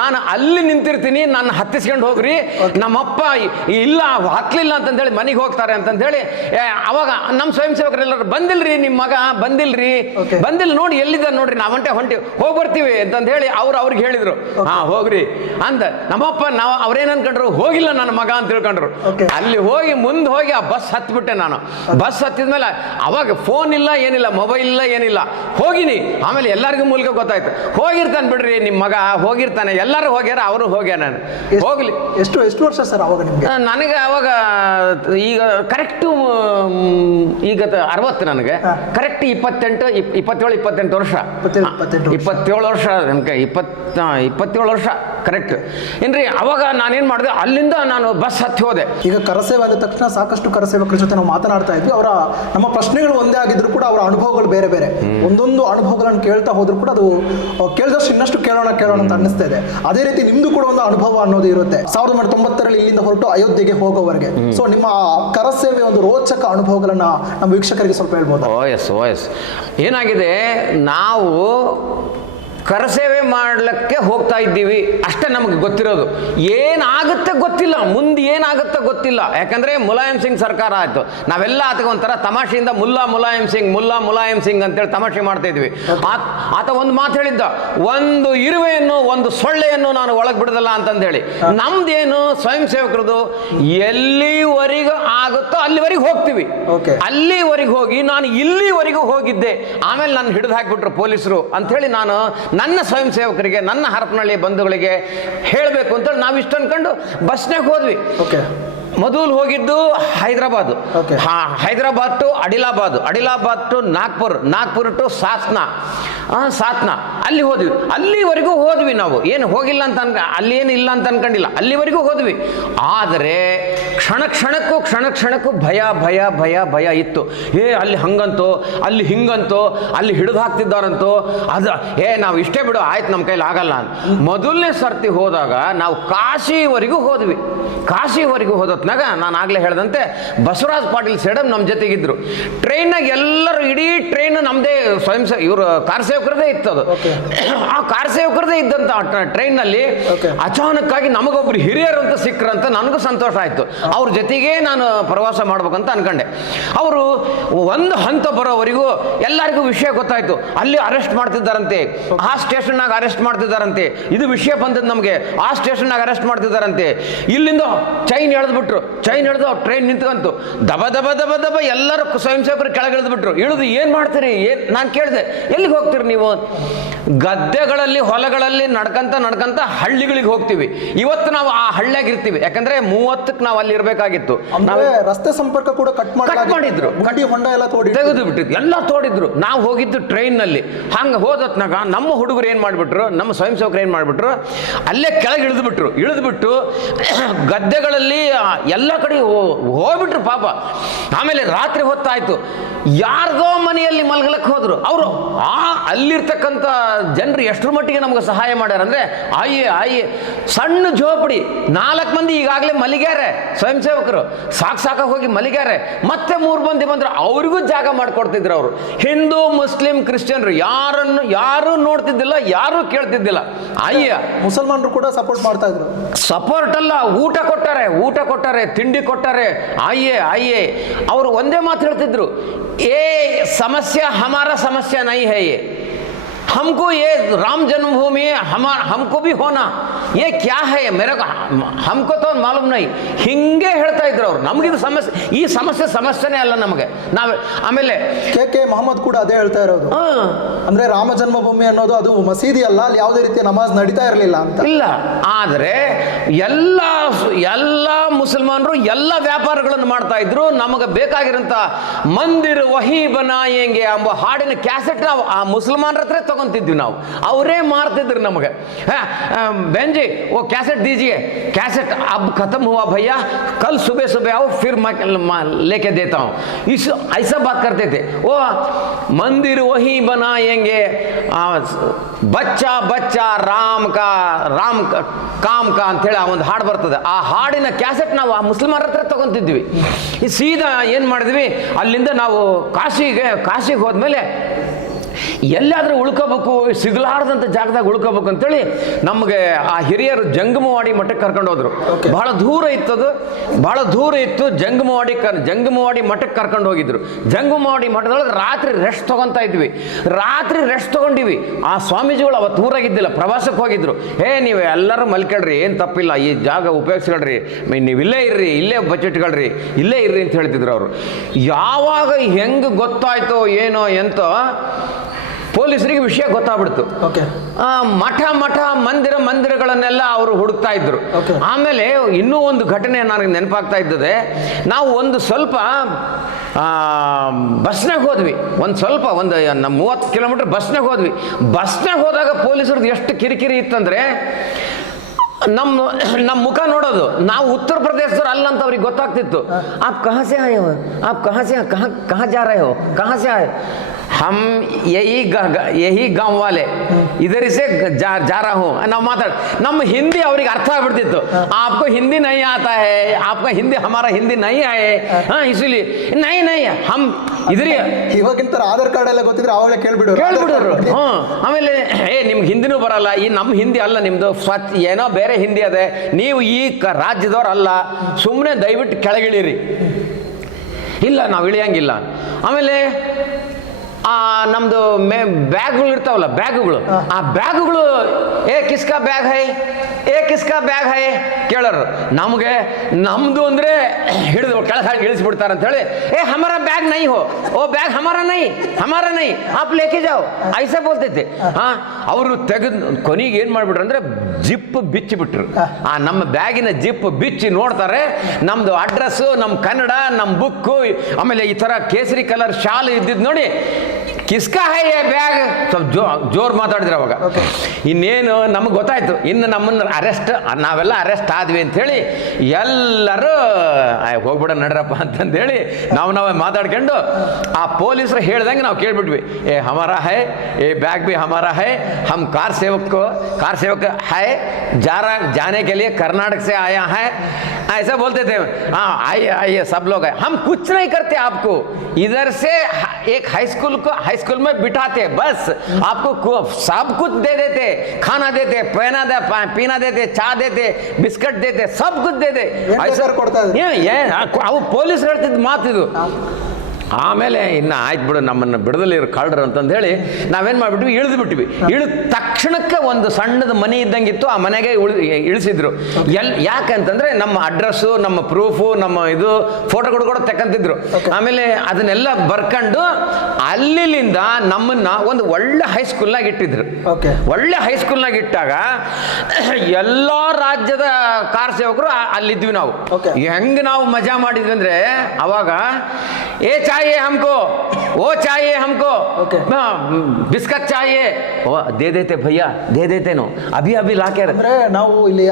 ನಾನು ಅಲ್ಲಿ ನಿಂತಿರ್ತೀನಿ, ನಾನು ಹತ್ತಿಸ್ಕೊಂಡು ಹೋಗ್ರಿ. ನಮ್ಮಪ್ಪ ಇಲ್ಲ ಹತ್ತಲಿಲ್ಲ ಅಂತಂದೇಳಿ ಮನೆಗೆ ಹೋಗ್ತಾರೆ ಅಂತಂದೇಳಿ ಅವಾಗ ನಮ್ಮ ಸ್ವಯಂ ಸೇವಕರೆಲ್ಲರೂ ಬಂದಿಲ್ರಿ, ನಿಮ್ಮ ಮಗ ಬಂದಿಲ್ಲ ನೋಡಿ, ಎಲ್ಲಿದ್ದ ನೋಡ್ರಿ, ನಾವಂಟೆ ಹೋಗಿ ಬರ್ತೀವಿ ಅಂತಂದು ಹೇಳಿ ಅವ್ರಿಗೆ ಹೇಳಿದ್ರು. ಹೋಗ್ರಿ ಅಂದ ನಮ್ಮಪ್ಪ. ಅವ್ರೇನು ಅನ್ಕೊಂಡ್ರು, ಹೋಗಿಲ್ಲ ನನ್ನ ಮಗ ಅಂತ ತಿಳ್ಕೊಂಡ್ರು. ಅಲ್ಲಿ ಹೋಗಿ ಮುಂದೆ ಹೋಗಿ ಆ ಬಸ್ ಹತ್ಬಿಟ್ಟೆ ನಾನು. ಬಸ್ ಹತ್ತಿದ್ಮೇಲೆ ಅವಾಗ ಫೋನ್ ಇಲ್ಲ, ಏನಿಲ್ಲ, ಮೊಬೈಲ್ ಇಲ್ಲ, ಏನಿಲ್ಲ, ಹೋಗಿನಿ. ಆಮೇಲೆ ಎಲ್ಲರಿಗೂ ಮೂಲಕ ಗೊತ್ತಾಯ್ತು, ಹೋಗಿರ್ತಾನೆ ಬಿಡ್ರಿ ನಿಮ್ಮ ಮಗ, ಹೋಗಿರ್ತಾನೆ, ಎಲ್ಲರೂ ಹೋಗ್ಯಾರ, ಅವರು ಹೋಗ್ಯಾರ. ನಾನು ಹೋಗ್ಲಿ. ಎಷ್ಟು ವರ್ಷ ಸರ್ ಅವಾಗ ನಿಮ್ಗೆ? ನನಗೆ ಅವಾಗ ಈಗ ಕರೆಕ್ಟು ಈಗ 60 ನನಗೆ ಕರೆಕ್ಟ್ 27 ವರ್ಷ. 27 ವರ್ಷ ನನಗೆ 27 ವರ್ಷ ಕರೆಕ್ಟ್ ಏನ್ರಿ. ಅವಾಗ ನಾನೇನು ಮಾಡಿದೆ, ಅಲ್ಲಿಂದ ನಾನು ಬಸ್ ಹತ್ತಿ ಹೋದೆ. ಈಗ ಕರಸೇವೆ ಆದ ತಕ್ಷಣ ಸಾಕಷ್ಟು ಕರಸೇವಕರ ಜೊತೆ ನಾವು ಮಾತನಾಡ್ತಾ ಇದ್ವಿ. ನಮ್ಮ ಪ್ರಶ್ನೆಗಳು ಒಂದೇ ಆಗಿದ್ರು ಕೂಡ ಅವರ ಅನುಭವಗಳು ಬೇರೆ ಬೇರೆ. ಒಂದೊಂದು ಅನುಭವಗಳನ್ನು ಕೇಳ್ತಾ ಹೋದ್ರು ಕೂಡ ಅದು ಕೇಳಿದಷ್ಟು ಇನ್ನಷ್ಟು ಕೇಳೋಣ ಅಂತ ಅನ್ನಿಸ್ತಾ ಇದೆ. ಅದೇ ರೀತಿ ನಿಮ್ದು ಕೂಡ ಒಂದು ಅನುಭವ ಅನ್ನೋದು ಇರುತ್ತೆ. 1990ರಲ್ಲಿ ಇಲ್ಲಿಂದ ಹೊರಟು ಅಯೋಧ್ಯೆಗೆ ಹೋಗೋವರೆಗೆ. ಸೊ ನಿಮ್ಮ ಕರಸೇವೆ ಒಂದು ರೋಚಕ ಅನುಭವಗಳನ್ನ ನಮ್ಮ ವೀಕ್ಷಕರಿಗೆ ಸ್ವಲ್ಪ ಹೇಳ್ಬೋದು? ಓಎಸ್ ಏನಾಗಿದೆ, ನಾವು ಕರಸೇವೆ ಮಾಡಲಿಕ್ಕೆ ಹೋಗ್ತಾ ಇದ್ದೀವಿ ಅಷ್ಟೇ ನಮಗೆ ಗೊತ್ತಿರೋದು. ಏನಾಗುತ್ತೆ ಗೊತ್ತಿಲ್ಲ, ಮುಂದೆ ಏನಾಗುತ್ತೆ ಗೊತ್ತಿಲ್ಲ. ಯಾಕಂದರೆ ಮುಲಾಯಂ ಸಿಂಗ್ ಸರ್ಕಾರ ಆಯಿತು, ನಾವೆಲ್ಲ ಅದಕ್ಕೆ ಒಂಥರ ತಮಾಷೆಯಿಂದ ಮುಲಾಯಂ ಸಿಂಗ್ ಅಂತೇಳಿ ತಮಾಷೆ ಮಾಡ್ತಾ ಇದ್ವಿ. ಆತ ಒಂದು ಮಾತು ಹೇಳಿದ್ದ, ಒಂದು ಇರುವೆಯನ್ನು ಒಂದು ಸೊಳ್ಳೆಯನ್ನು ನಾನು ಒಳಗೆ ಬಿಡೋದಲ್ಲ ಅಂತಂದೇಳಿ. ನಮ್ದೇನು ಸ್ವಯಂ ಸೇವಕರದು, ಎಲ್ಲಿವರೆಗೂ ಆಗುತ್ತೋ ಅಲ್ಲಿವರೆಗೆ ಹೋಗ್ತೀವಿ. ಅಲ್ಲಿವರೆಗೆ ಹೋಗಿ ನಾನು ಇಲ್ಲಿವರೆಗೂ ಹೋಗಿದ್ದೆ, ಆಮೇಲೆ ನಾನು ಹಿಡಿದು ಹಾಕಿಬಿಟ್ರು ಪೊಲೀಸರು ಅಂಥೇಳಿ ನಾನು ನನ್ನ ಸ್ವಯಂ ಸೇವಕರಿಗೆ, ನನ್ನ ಹರಪನಹಳ್ಳಿ ಬಂಧುಗಳಿಗೆ ಹೇಳಬೇಕು ಅಂತೇಳಿ ನಾವು ಇಷ್ಟು ಅನ್ಕೊಂಡು ಬಸ್ನಾಗ ಹೋದ್ವಿ. ಮೊದಲು ಹೋಗಿದ್ದು Hyderabad to Adilabad to Nagpur to Satna ಅಲ್ಲಿ ಹೋದ್ವಿ. ಅಲ್ಲಿವರೆಗೂ ಹೋದ್ವಿ ನಾವು, ಏನು ಹೋಗಿಲ್ಲ ಅಂತ ಅಲ್ಲಿ ಏನು ಇಲ್ಲ ಅಂತ ಅನ್ಕೊಂಡಿಲ್ಲ, ಅಲ್ಲಿವರೆಗೂ ಹೋದ್ವಿ. ಆದರೆ ಕ್ಷಣಕ್ಕೂ ಭಯ ಇತ್ತು. ಅಲ್ಲಿ ಹಂಗಂತೋ, ಅಲ್ಲಿ ಹಿಂಗಂತೋ, ಅಲ್ಲಿ ಹಿಡಿದು ಹಾಕ್ತಿದ್ದಾರಂತೋ, ಅದು ನಾವು ಇಷ್ಟೇ ಬಿಡು, ಆಯ್ತು ನಮ್ಮ ಕೈಲಿ ಆಗಲ್ಲ. ಮೊದಲನೇ ಸರ್ತಿ ಹೋದಾಗ ನಾವು ಕಾಶಿವರೆಗೂ ಹೋದ್ವಿ. ಕಾಶಿವರೆಗೂ ಹೋದತ್ನಾಗ ನಾನು ಆಗಲೇ ಹೇಳಿದಂತೆ ಬಸವರಾಜ್ ಪಾಟೀಲ್ ಸೇಡಮ್ ನಮ್ಮ ಜೊತೆಗಿದ್ರು. ಟ್ರೈನ್ನಾಗ ಎಲ್ಲರೂ, ಇಡೀ ಟ್ರೈನ್ ನಮ್ಮದೇ ಇವರು ಕಾರ್ ಸೇವಕರದೇ ಇತ್ತು. ಅದು ಆ ಕಾರ್ ಸೇವಕರದೇ ಇದ್ದಂಥ ಟ್ರೈನ್ನಲ್ಲಿ ಅಚಾನಕ್ಕಾಗಿ ನಮಗೊಬ್ರು ಹಿರಿಯರು ಅಂತ ಸಿಕ್ಕರಂತ ನನಗೂ ಸಂತೋಷ ಆಯಿತು. ಅವ್ರ ಜೊತೆಗೆ ನಾನು ಪ್ರವಾಸ ಮಾಡ್ಬೇಕಂತ ಅನ್ಕೊಂಡೆ. ಅವರು ಒಂದು ಹಂತ ಬರೋವರೆಗೂ ಎಲ್ಲರಿಗೂ ವಿಷಯ ಗೊತ್ತಾಯಿತು, ಅಲ್ಲಿ ಅರೆಸ್ಟ್ ಮಾಡ್ತಿದ್ದಾರಂತೆ, ಆ ಸ್ಟೇಷನ್ನಾಗ ಅರೆಸ್ಟ್ ಮಾಡ್ತಿದ್ದಾರಂತೆ, ಇದು ವಿಷಯ ಬಂದದ್ದು ನಮಗೆ, ಆ ಸ್ಟೇಷನ್ನಾಗ ಅರೆಸ್ಟ್ ಮಾಡ್ತಿದ್ದಾರಂತೆ. ಇಲ್ಲಿಂದ ಚೈನ್ ಎಳೆದ್ಬಿಟ್ರು, ಟ್ರೈನ್ ನಿಂತ್ಕಂತು, ದಬ ಎಲ್ಲರೂ ಸ್ವಯಂ ಸೇವಕರು ಕೆಳಗಿಳಿದ್ಬಿಟ್ರು. ಇಳಿದು ಏನು ಮಾಡ್ತೀರಿ, ನಾನು ಕೇಳಿದೆ, ಎಲ್ಲಿಗೆ ಹೋಗ್ತೀರಿ ನೀವು? ಗದ್ದೆಗಳಲ್ಲಿ, ಹೊಲಗಳಲ್ಲಿ ನಡ್ಕಂತ ಹಳ್ಳಿಗಳಿಗೆ ಹೋಗ್ತೀವಿ. ಇವತ್ತು ನಾವು ಆ ಹಳ್ಳಿಯಾಗಿರ್ತೀವಿ, ಯಾಕಂದ್ರೆ 30ಕ್ಕೆ ನಾವು ಅಲ್ಲಿ ಇರಬೇಕಾಗಿತ್ತು. ರಸ್ತೆ ಸಂಪರ್ಕ ಕೂಡ ಕಟ್ ಮಾಡಿದ್ರು, ಹೊಂಡ ಎಲ್ಲ ತೆಗೆದು ಬಿಟ್ಟಿದ್ರು, ಎಲ್ಲ ತೋಡಿದ್ರು. ನಾವು ಹೋಗಿದ್ದು ಟ್ರೈನ್ನಲ್ಲಿ. ಹಂಗೆ ಹೋದತ್ನಾಗ ನಮ್ಮ ಹುಡುಗರು ಏನು ಮಾಡಿಬಿಟ್ರು, ನಮ್ಮ ಸ್ವಯಂ ಸೇವಕರು ಏನು ಮಾಡಿಬಿಟ್ರು, ಅಲ್ಲೇ ಕೆಳಗೆ ಇಳಿದ್ಬಿಟ್ಟು ಗದ್ದೆಗಳಲ್ಲಿ ಎಲ್ಲ ಕಡೆ ಹೋಗ್ಬಿಟ್ರು ಪಾಪ. ಆಮೇಲೆ ರಾತ್ರಿ ಹೊತ್ತಾಯ್ತು, ಯಾರ್ದೋ ಮನೆಯಲ್ಲಿ ಮಲಗಲಕ್ಕೆ ಹೋದ್ರು. ಅವರು ಅಲ್ಲಿರ್ತಕ್ಕಂಥ ಜನರು ಎಷ್ಟರ ಮಟ್ಟಿಗೆ ನಮ್ಗೆ ಸಹಾಯ ಮಾಡ್ಯಾರ ಅಂದರೆ ಆಯ್ಯೆ ಸಣ್ಣ ಜೋಪಡಿ 4 ಮಂದಿ ಈಗಾಗಲೇ ಮಲಿಗ್ಯಾರೆ, ಸ್ವಯಂ ಸೇವಕರು ಸಾಕಾಗಿ ಹೋಗಿ ಮಲಿಗ್ಯಾರೆ. ಮತ್ತೆ 3 ಮಂದಿ ಬಂದ್ರು, ಅವ್ರಿಗೂ ಜಾಗ ಮಾಡಿಕೊಡ್ತಿದ್ರು. ಅವರು ಹಿಂದೂ ಮುಸ್ಲಿಂ ಕ್ರಿಶ್ಚಿಯನ್ರು ಯಾರು ನೋಡ್ತಿದ್ದಿಲ್ಲ, ಯಾರು ಕೇಳ್ತಿದ್ದಿಲ್ಲ. ಮುಸಲ್ಮಾನರು ಕೂಡ ಸಪೋರ್ಟ್ ಮಾಡ್ತಾ ಇದ್ರು. ಸಪೋರ್ಟ್ ಅಲ್ಲ, ಊಟ ಕೊಟ್ಟಾರೆ, ತಿಂಡಿ ಕೊಟ್ಟಾರೆ. ಆಯ್ಯೆ ಅವರು ಒಂದೇ ಮಾತು ಹೇಳ್ತಿದ್ರು, ಏ ಸಮಸ್ಯೆ ಹಮಾರ ಸಮಸ್ಯೆ ನೈ ಹೈ, हमको ये राम जन्मभूमि हमको भी होना, ये क्या है मेरे को हमको तो मालूम नहीं. ಹಿಂಗೆ ಹೇಳ್ತಾ ಇದ್ರು ಅವರು. ನಮಗಿದು ಈ ಸಮಸ್ಯೆನೇ ಅಲ್ಲ ನಮಗೆ. ನಾವು ಆಮೇಲೆ ಕೆ ಮೊಹಮ್ಮದ್ ಕೂಡ ಅದೇ ಹೇಳ್ತಾ ಇರೋದು. ಅಂದ್ರೆ ರಾಮ ಜನ್ಮಭೂಮಿ ಅನ್ನೋದು ಅದು ಮಸೀದಿ ಅಲ್ಲ, ಅಲ್ಲಿ ಯಾವುದೇ ರೀತಿಯ ನಮಾಜ್ ನಡೀತಾ ಇರಲಿಲ್ಲ ಅಂತ. ಇಲ್ಲ, ಆದರೆ ಎಲ್ಲ ಮುಸಲ್ಮಾನರು ಎಲ್ಲ ವ್ಯಾಪಾರಗಳನ್ನು ಮಾಡ್ತಾ ಇದ್ರು. ನಮಗೆ ಬೇಕಾಗಿರೋಂಥ ಮಂದಿರ ವಹಿ ಬನಾಯಂಗೆ ಎಂಬ ಹಾಡಿನ ಕ್ಯಾಸೆಟ್ ನಾವು ಆ ಮುಸಲ್ಮಾನರ ಹತ್ರ ತಗೊಂತಿದ್ವಿ. ನಾವು ಅವರೇ ಮಾರ್ತಿದ್ರು ನಮಗೆ. बहन जी वो कैसेट दीजिए, कैसेट अब खत्म हुआ भैया, कल सुबह आओ फिर मैं लेके देता हूँ. ऐसा बात करते थे. वो मंदिर वही बनाएंगे, बच्चा राम का काम का ಅಂತೇಳಿ ಒಂದು ಹಾಡು ಬರ್ತದೆ. ಆ ಹಾಡಿನ ಕ್ಯಾಸೆಟ್ ನಾವು ಆ ಮುಸ್ಲಿಮರ ಹತ್ರ ತಗೊಂತಿದ್ವಿ. ಈ ಸೀದಾ ಏನು ಮಾಡಿದ್ವಿ, ಅಲ್ಲಿಂದ ನಾವು ಕಾಶಿಗೆ ಹೋದ್ಮೇಲೆ ಎಲ್ಲಾದರೂ ಉಳ್ಕೋಬೇಕು, ಸಿಗಲಾರ್ದಂಥ ಜಾಗದಾಗ ಉಳ್ಕೋಬೇಕು ಅಂತೇಳಿ ನಮಗೆ ಆ ಹಿರಿಯರು ಜಂಗಮವಾಡಿ ಮಠಕ್ಕೆ ಕರ್ಕೊಂಡು ಹೋದ್ರು. ಬಹಳ ದೂರ ಇತ್ತು. ಜಂಗಮವಾಡಿ ಮಠಕ್ಕೆ ಕರ್ಕೊಂಡು ಹೋಗಿದ್ರು. ಜಂಗಮವಾಡಿ ಮಠದೊಳಗೆ ರಾತ್ರಿ ರೆಸ್ಟ್ ತಗೊಂಡಿವಿ. ಆ ಸ್ವಾಮೀಜಿಗಳು ಅವತ್ತು ಊರಾಗಿದ್ದಿಲ್ಲ, ಪ್ರವಾಸಕ್ಕೆ ಹೋಗಿದ್ರು. ನೀವು ಎಲ್ಲರೂ ಮಲ್ಕೊಳ್ರಿ, ಏನು ತಪ್ಪಿಲ್ಲ, ಈ ಜಾಗ ಉಪಯೋಗಿಸ್ಕೊಳ್ರಿ, ನೀವು ಇಲ್ಲೇ ಇರ್ರಿ, ಇಲ್ಲೇ ಬಚ್ಚಿಟ್ಕೊಳ್ರಿ, ಇಲ್ಲೇ ಇರ್ರಿ ಅಂತ ಹೇಳ್ತಿದ್ರು ಅವರು. ಯಾವಾಗ ಹೆಂಗೆ ಗೊತ್ತಾಯ್ತೋ ಏನೋ ಎಂತೋ ಪೊಲೀಸರಿಗೆ ವಿಷಯ ಗೊತ್ತಾಗ್ಬಿಡ್ತು. ಮಠ ಮಂದಿರಗಳನ್ನೆಲ್ಲ ಅವರು ಹುಡುಕ್ತಾ ಇದ್ರು. ಆಮೇಲೆ ಇನ್ನೂ ಒಂದು ಘಟನೆ ನನಗೆ ನೆನಪಾಗ್ತಾ ಇದ್ದದೆ. ನಾವು ಒಂದು ಸ್ವಲ್ಪ ಬಸ್ನಾಗ ಹೋದ್ವಿ. ಒಂದು 30 ಕಿಲೋಮೀಟರ್ ಬಸ್ನಾಗ ಹೋದ್ವಿ. ಬಸ್ನಾಗ ಹೋದಾಗ ಪೊಲೀಸರದ್ದು ಎಷ್ಟು ಕಿರಿಕಿರಿ ಇತ್ತಂದ್ರೆ, ನಮ್ಮ ಮುಖ ನೋಡೋದು, ನಾವು ಉತ್ತರ ಪ್ರದೇಶದವ್ರು ಅಲ್ಲ ಅಂತ ಅವ್ರಿಗೆ ಗೊತ್ತಾಗ್ತಿತ್ತು. ಆಪ್ ಕहाँ से आए हो, आप कहाँ जा रहे हो, कहाँ से आए, हम यही गांव वाले इधर से जा रहा हूँ. ನಾವು ನಮ್ಮ ಹಿಂದಿ ಅವ್ರಿಗೆ ಅರ್ಥ ಆಗ್ಬಿಡ್ತಿತ್ತು. आपको हिंदी नहीं आता है, आपका हिंदी हमारा हिंदी नहीं आए, हाँ इसलिए नहीं हम ಇದ್ರಿ. ಇವಾಗಿಂತ ಆಧಾರ್ ಕಾರ್ಡ್ ಎಲ್ಲ ಗೊತ್ತಿದ್ರೆ ಅವಾಗಲೇ ಕೇಳ್ಬಿಡೋರು. ಆಮೇಲೆ ನಿಮ್ಗೆ ಹಿಂದಿನೂ ಬರಲ್ಲ, ಈ ನಮ್ಮ ಹಿಂದಿ ಅಲ್ಲ ನಿಮ್ದು, ಏನೋ ಬೇರೆ ಹಿಂದಿ ಅದೇ, ನೀವು ಈ ರಾಜ್ಯದವ್ರು ಅಲ್ಲ, ಸುಮ್ಮನೆ ದಯವಿಟ್ಟು ಕೆಳಗಿಳಿರಿ. ಇಲ್ಲ, ನಾವು ಇಳಿಯಂಗಿಲ್ಲ. ಆಮೇಲೆ ನಮ್ದು ಬ್ಯಾಗ್ಗಳು ಇರ್ತಾವಲ್ಲ, ಆ ಬ್ಯಾಗುಗಳು ಕಿಸ್ಕಾ ಬ್ಯಾಗ್ ಹೈ ಕೇಳೋರು. ನಮ್ದು ಅಂದ್ರೆ ಹಿಡಿದು ಕೆಳಗೆ ಇಳಿಸ್ಬಿಡ್ತಾರೆ ಅಂತ ಹೇಳಿ, ಹಮಾರ ಬ್ಯಾಗ್ ನೈ ಹೋ, ಓ ಬ್ಯಾಗ್ ಹಮಾರ ನೈ ಆಪ್ ಲೇಕೆ ಜಾವ್ ಐಸಾ ಬೋಲ್ತೈತೆ. ಅವರು ತೆಗೆದು ಕೊನೆಗೆ ಏನ್ ಮಾಡ್ಬಿಟ್ರು ಅಂದ್ರೆ ಜಿಪ್ ಬಿಚ್ಚಿಬಿಟ್ರು. ಆ ನಮ್ಮ ಬ್ಯಾಗಿನ ಜಿಪ್ ಬಿಚ್ಚಿ ನೋಡ್ತಾರೆ, ನಮ್ದು ಅಡ್ರೆಸ್, ನಮ್ಮ ಕನ್ನಡ, ನಮ್ಮ ಬುಕ್ಕು, ಆಮೇಲೆ ಈ ತರ ಕೇಸರಿ ಕಲರ್ ಶಾಲ್ ಇದ್ದಿದ್ದು ನೋಡಿ, ಕಿಸ್ಕಾ ಹೈ ಬ್ಯಾಗ್ ಸ್ವಲ್ಪ ಜೋರ್ ಮಾತಾಡಿದ್ರೆ ಅವಾಗ. ಇನ್ನೇನು ನಮಗೆ ಗೊತ್ತಾಯ್ತು, ಇನ್ನು ನಮ್ಮನ್ನು ನಾವೆಲ್ಲ ಅರೆಸ್ಟ್ ಆದ್ವಿ ಅಂತ ಹೇಳಿ ಎಲ್ಲರೂ ಹೋಗ್ಬಿಡ ನಡ್ರಪ್ಪ ಅಂತಂದೇಳಿ ನಾವೇ ಮಾತಾಡ್ಕೊಂಡು ಆ ಪೊಲೀಸರು ಹೇಳ್ದಂಗೆ ನಾವು ಕೇಳ್ಬಿಟ್ವಿ, ಹಮಾರಾ ಹೈ, ಬ್ಯಾಗ್ ಭಿ ಹಮಾರಾ ಹೈ, ಹಮ್ कार सेवक है, जाने के लिए कर्नाटक से आया है, ऐसा बोलते थे. हाँ आइए सब लोग है, हम कुछ नहीं करते, आपको इधर से एक हाई स्कूल में बिठाते, बस आपको सब कुछ दे देते, खाना देते, पीना देते, चा देते, बिस्किट देते, सब कुछ देते. ऐसा ಅವು ಪೊಲೀಸ್ ಹೇಳ್ತಿದ್ದು ಮಾತಿದು. ಆಮೇಲೆ ಇನ್ನು ಆಯ್ತು ಬಿಡು, ನಮ್ಮನ್ನು ಬಿಡದಲ್ಲಿ ಇರೋ ಕಳ್ಳರು ಅಂತಂದು ಹೇಳಿ ನಾವೇನು ಮಾಡಿಬಿಟ್ವಿ, ಇಳಿದು ತಕ್ಷಣಕ್ಕೆ ಒಂದು ಸಣ್ಣದ ಮನೆ ಇದ್ದಂಗಿತ್ತು, ಆ ಮನೆಗೆ ಇಳಿಸಿದ್ರು. ಯಾಕಂತಂದ್ರೆ ನಮ್ಮ ಅಡ್ರೆಸ್ಸು, ನಮ್ಮ ಪ್ರೂಫು, ನಮ್ಮ ಇದು ಫೋಟೋಗಳು ಕೂಡ ತಕ್ಕಂತಿದ್ರು. ಆಮೇಲೆ ಅದನ್ನೆಲ್ಲ ಬರ್ಕೊಂಡು ಅಲ್ಲಿಂದ ನಮ್ಮನ್ನ ಒಂದು ಒಳ್ಳೆ ಹೈಸ್ಕೂಲ್ನಾಗ ಇಟ್ಟಿದ್ರು. ಒಳ್ಳೆ ಹೈಸ್ಕೂಲ್ನಾಗ ಇಟ್ಟಾಗ ಎಲ್ಲ ರಾಜ್ಯದ ಕಾರ್ ಸೇವಕರು ಅಲ್ಲಿದ್ವಿ ನಾವು. ಹೆಂಗೆ ನಾವು ಮಜಾ ಮಾಡಿದ್ವಿ ಅಂದ್ರೆ, ಅವಾಗ ये चाहिए हमको, वो चाहिए हमको, Okay. बिस्कट चाहिए, वो दे देते भैया, दे देते नो, अभी अभी लाके ಅಂದ್ರೆ ನಾವು ಇಲ್ಲಿ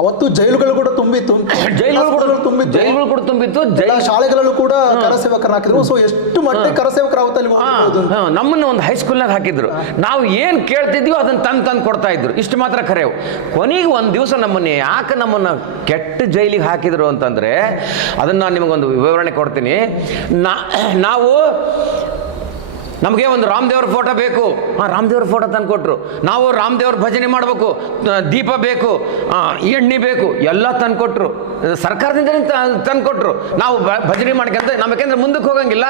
ಅವತ್ತು ಜೈಲುಗಳು ಕೂಡ ತುಂಬಿತ್ತು, ಜೈಲುಗಳು ತುಂಬಿತ್ತು, ಜೈಲುಗಳು ಕೂಡ ತುಂಬಿತ್ತು, ಎಲ್ಲ ಶಾಲೆಗಳಲ್ಲೂ ಕೂಡ ಕರಸೇವಕರನ್ನ ಹಾಕಿದ್ರು. ಸೊ ಎಷ್ಟು ಮಟ್ಟಿಗೆ ಕರಸೇವಕರ ಅವತ್ತಲ್ಲಿ ಹೋಗ್ಬೋದು ಅಂತ. ನಮ್ಮನ್ನ ಒಂದು ಹೈಸ್ಕೂಲ್ನಾಗ ಹಾಕಿದ್ರು. ನಾವು ಏನು ಕೇಳ್ತಿದ್ವಿ ಅದನ್ನ ತಂದು ಕೊಡ್ತಾ ಇದ್ರು. ಇಷ್ಟು ಮಾತ್ರ ಕರೆವು. ಕೊನೆಗೆ ಒಂದು ದಿವಸ ನಮ್ಮನ್ನ ಯಾಕೆ ನಮ್ಮನ್ನ ಕೆಟ್ಟ ಜೈಲಿಗೆ ಹಾಕಿದ್ರು ಅಂತಂದ್ರೆ ಅದನ್ನ ನಾನು ನಿಮಗೊಂದು ವಿವರಣೆ ಕೊಡ್ತೀನಿ. ನಾವು ನಮಗೆ ಒಂದು ರಾಮದೇವ್ರ ಫೋಟೋ ಬೇಕು, ರಾಮದೇವ್ರ ಫೋಟೋ ತಂದು ಕೊಟ್ಟರು. ನಾವು ರಾಮದೇವ್ರ ಭಜನೆ ಮಾಡಬೇಕು, ದೀಪ ಬೇಕು, ಎಣ್ಣೆ ಬೇಕು, ಎಲ್ಲ ತಂದು ಕೊಟ್ಟರು. ಸರ್ಕಾರದಿಂದ ತಂದು ಕೊಟ್ಟರು. ನಾವು ಭಜನೆ ಮಾಡ್ಕೊಂತ ನಮಗೇಂದ್ರೆ ಮುಂದಕ್ಕೆ ಹೋಗಂಗಿಲ್ಲ,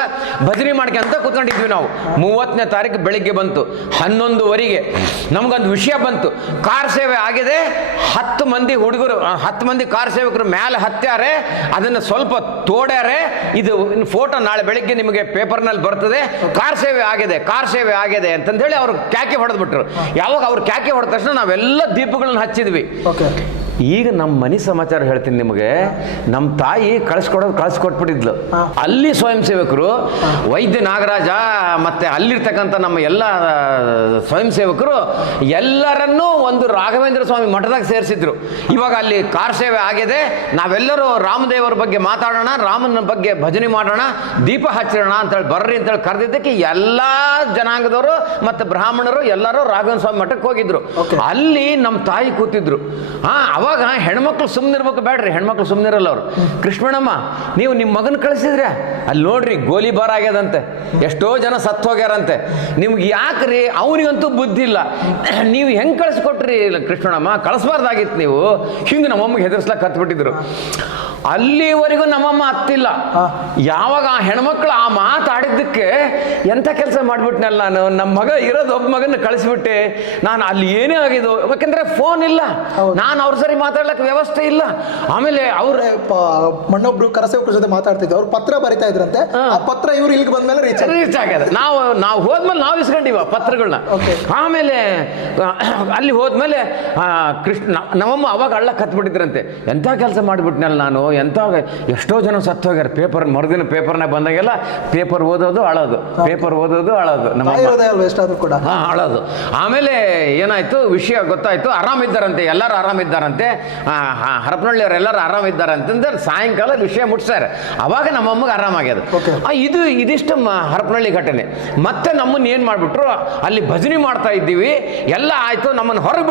ಭಜನೆ ಮಾಡ್ಕೊಂತ ಕೂತ್ಕೊಂಡಿದ್ವಿ. ನಾವು 30ನೇ ತಾರೀಕು ಬೆಳಿಗ್ಗೆ ಬಂತು, 11:15 ನಮಗೊಂದು ವಿಷಯ ಬಂತು. ಕಾರ್ ಸೇವೆ ಆಗಿದೆ, 10 ಮಂದಿ ಹುಡುಗರು, 10 ಮಂದಿ ಕಾರ್ ಸೇವಕರು ಮೇಲೆ ಹತ್ಯಾರೆ, ಅದನ್ನು ಸ್ವಲ್ಪ ತೋಡ್ಯಾರೆ. ಇದು ಫೋಟೋ ನಾಳೆ ಬೆಳಿಗ್ಗೆ ನಿಮಗೆ ಪೇಪರ್ನಲ್ಲಿ ಬರ್ತದೆ. ಕಾರ್ ಸೇವೆ ಆಗಿದೆ, ಕಾರ್ ಸೇವೆ ಆಗಿದೆ ಅಂತಂದು ಹೇಳಿ ಅವ್ರು ಕ್ಯಾಕೆ ಹೊಡೆದ್ಬಿಟ್ರು. ಯಾವಾಗ ಅವ್ರು ಕ್ಯಾಕೆ ಹೊಡೆದ ತಕ್ಷಣ ನಾವೆಲ್ಲ ದೀಪಗಳನ್ನ ಹಚ್ಚಿದ್ವಿ. ಈಗ ನಮ್ಮ ಮನೆ ಸಮಾಚಾರ ಹೇಳ್ತೀನಿ ನಿಮಗೆ. ನಮ್ಮ ತಾಯಿ ಕಳಿಸ್ಕೊಟ್ಬಿಟ್ಟಿದ್ಲು. ಅಲ್ಲಿ ಸ್ವಯಂ ಸೇವಕರು, ವೈದ್ಯ ನಾಗರಾಜ ಮತ್ತೆ ಅಲ್ಲಿರ್ತಕ್ಕಂಥ ನಮ್ಮ ಎಲ್ಲ ಸ್ವಯಂ ಸೇವಕರು ಎಲ್ಲರನ್ನೂ ಒಂದು ರಾಘವೇಂದ್ರ ಸ್ವಾಮಿ ಮಠದಾಗ ಸೇರಿಸಿದ್ರು. ಇವಾಗ ಅಲ್ಲಿ ಕಾರ್ ಸೇವೆ ಆಗಿದೆ, ನಾವೆಲ್ಲರೂ ರಾಮದೇವರ ಬಗ್ಗೆ ಮಾತಾಡೋಣ, ರಾಮನ ಬಗ್ಗೆ ಭಜನೆ ಮಾಡೋಣ, ದೀಪ ಹಚ್ಚೋಣ ಅಂತೇಳಿ ಬರ್ರಿ ಅಂತೇಳಿ ಕರೆದಿದ್ದಕ್ಕೆ ಎಲ್ಲ ಜನಾಂಗದವರು ಮತ್ತು ಬ್ರಾಹ್ಮಣರು ಎಲ್ಲರೂ ರಾಘವೇಂದ್ರ ಸ್ವಾಮಿ ಮಠಕ್ಕೆ ಹೋಗಿದ್ರು. ಅಲ್ಲಿ ನಮ್ಮ ತಾಯಿ ಕೂತಿದ್ರು. ಅವಾಗ ಹೆಣ್ಮಕ್ಳು ಸುಮ್ಮನಿರ್ಬೇಕು, ಬೇಡ್ರಿ, ಹೆಣ್ಮಕ್ಳು ಸುಮ್ಮನಿರಲ್ಲ ಅವರು. ಕೃಷ್ಣಣ್ಣ, ನೀವು ನಿಮ್ಮ ಮಗನ ಕಳಿಸಿದ್ರೆ ಅಲ್ಲಿ ನೋಡ್ರಿ ಗೋಲಿಬಾರ್ ಆಗ್ಯದಂತೆ, ಎಷ್ಟೋ ಜನ ಸತ್ತು ಹೋಗ್ಯಾರಂತೆ, ನಿಮ್ಗೆ ಯಾಕ್ರಿ, ಅವನಿಗಂತೂ ಬುದ್ಧಿ ಇಲ್ಲ, ನೀವು ಹೆಂಗೆ ಕಳಿಸ್ಕೊಟ್ರಿ ಕೃಷ್ಣಣ್ಣ, ಕಳಿಸ್ಬಾರ್ದಾಗಿತ್ತು ನೀವು. ಹಿಂಗೆ ನಮ್ಮಮ್ಮಗೆ ಹೆದರ್ಸ್ಲಕ್ಕೆ ಹತ್ಬಿಟ್ಟಿದ್ರು. ಅಲ್ಲಿವರೆಗೂ ನಮ್ಮಮ್ಮ ಹತ್ತಿಲ್ಲ. ಯಾವಾಗ ಆ ಹೆಣ್ಮಕ್ಳು ಆ ಮಾತಾಡಿದ್ದಕ್ಕೆ ಎಂಥ ಕೆಲಸ ಮಾಡಿಬಿಟ್ನಲ್ಲ ನಾನು. ನಮ್ಮ ಮಗ ಇರೋದು ಒಬ್ಬ ಮಗನ ಕಳಿಸ್ಬಿಟ್ಟೆ ನಾನು. ಅಲ್ಲಿ ಏನೇ ಆಗಿದ್ದು, ಯಾಕೆಂದ್ರೆ ಫೋನ್ ಇಲ್ಲ, ನಾನು ಅವ್ರ ಸರಿ ಮಾತಾಡ್ಲಿಕ್ಕೆ ವ್ಯವಸ್ಥೆ ಇಲ್ಲ. ಆಮೇಲೆ ಅವ್ರ ಮಣ್ಣೊಬ್ರು ಕರಸೇವಕರ ಜೊತೆ ಮಾತಾಡ್ತಿದ್ದೆ, ಅವ್ರು ಪತ್ರ ಬರಿತಾ ಇದ್ರಂತೆ. ಆ ಪತ್ರ ಇವ್ರು ಇಲ್ಲಿಗೆ ಬಂದ್ಮೇಲೆ ರೀಚ್ ಆಗ್ಯದ. ನಾವು ಹೋದ್ಮೇಲೆ ನಾವು ಇಸ್ಕೊಂಡಿವ ಪತ್ರಗಳನ್ನ. ಆಮೇಲೆ ಅಲ್ಲಿ ಹೋದ್ಮೇಲೆ ನಮ್ಮಮ್ಮ ಅವಾಗ ಅಳ್ಳಕ್ಕೆ ಹತ್ಬಿಟ್ಟಿದ್ರಂತೆ. ಎಂಥ ಕೆಲಸ ಮಾಡಿಬಿಟ್ನಲ್ಲ ನಾನು, ಎಂಥ ಎಷ್ಟೋ ಜನ ಸತ್ತು ಹೋಗ್ಯಾರ. ಪೇಪರ್ ಮರುದಿನ ಪೇಪರ್ನ ಬಂದಾಗೆಲ್ಲ ಪೇಪರ್ ಓದೋದು ಅಳೋದು, ಪೇಪರ್ ಓದೋದು ಅಳೋದು, ನಮ್ಮ ಕೂಡ ಅಳೋದು. ಆಮೇಲೆ ಏನಾಯ್ತು, ವಿಷಯ ಗೊತ್ತಾಯ್ತು, ಆರಾಮಿದ್ದಾರಂತೆ, ಎಲ್ಲರೂ ಆರಾಮಿದ್ದಾರಂತೆ, ಹರಪನಹಳ್ಳಿಯವ್ರು ಎಲ್ಲರೂ ಆರಾಮಿದ್ದಾರಂತಂದ್ರೆ ಸಾಯಂಕಾಲ ವಿಷಯ ಮುಟ್ಸಾರೆ. ಅವಾಗ ನಮ್ಮಮ್ಮಗೆ ಆರಾಮಾಗ್ಯದ. ಇದಿಷ್ಟು ಹರಪನಹಳ್ಳಿ ಘಟನೆ. ಮತ್ತೆ ನಮ್ಮನ್ನು ಏನು ಮಾಡಿಬಿಟ್ರು, ಅಲ್ಲಿ ಭಜನೆ ಮಾಡ್ತಾ ಇದ್ದೀವಿ, ಎಲ್ಲ ಆಯ್ತು, ನಮ್ಮನ್ನು ಹೊರಗೆ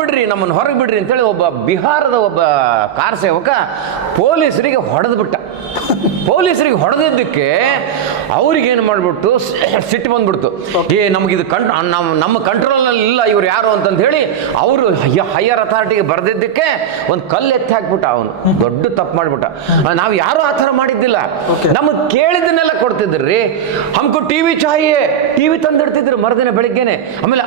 ಬಿಡ್ರಿ ಅಂತೇಳಿ ಒಬ್ಬ ಬಿಹಾರದ ಒಬ್ಬ ಕಾರ್ ಸೇವಕ ಪೊಲೀಸರಿಗೆ ಹೊಡೆದ್ಬಿಟ್ಟ. ಪೊಲೀಸರಿಗೆ ಹೊಡೆದಿದ್ದಕ್ಕೆ ಅವ್ರಿಗೇನು ಮಾಡಿಬಿಟ್ಟು ಸಿಟ್ಟು ಬಂದ್ಬಿಡ್ತು. ನಮಗಿದು ನಮ್ಮ ಕಂಟ್ರೋಲ್ನಲ್ಲಿ ಇಲ್ಲ ಇವ್ರು ಯಾರು ಅಂತಂದು ಹೇಳಿ ಅವರು ಹೈಯರ್ ಅಥಾರಿಟಿಗೆ ಬರೆದಿದ್ದಕ್ಕೆ ಒಂದು ಕಲ್ಲು ಎತ್ತಿ ಹಾಕ್ಬಿಟ್ಟ. ಅವನು ದೊಡ್ಡ ತಪ್ಪು ಮಾಡಿಬಿಟ್ಟ. ನಾವು ಯಾರು ಆ ಥರ ಮಾಡಿದ್ದಿಲ್ಲ, ನಮಗೆ ಕೇಳಿದ್ದನ್ನೆಲ್ಲ ಕೊಡ್ತಿದ್ರಿ. ಹಮ್ಕು ಟಿವಿ ಚಾಹಿಯೇ, ಟಿವಿ ತಂದಿಡ್ತಿದ್ರು ಮರುದಿನ ಬೆಳಿಗ್ಗೆನೆ. ಆಮೇಲೆ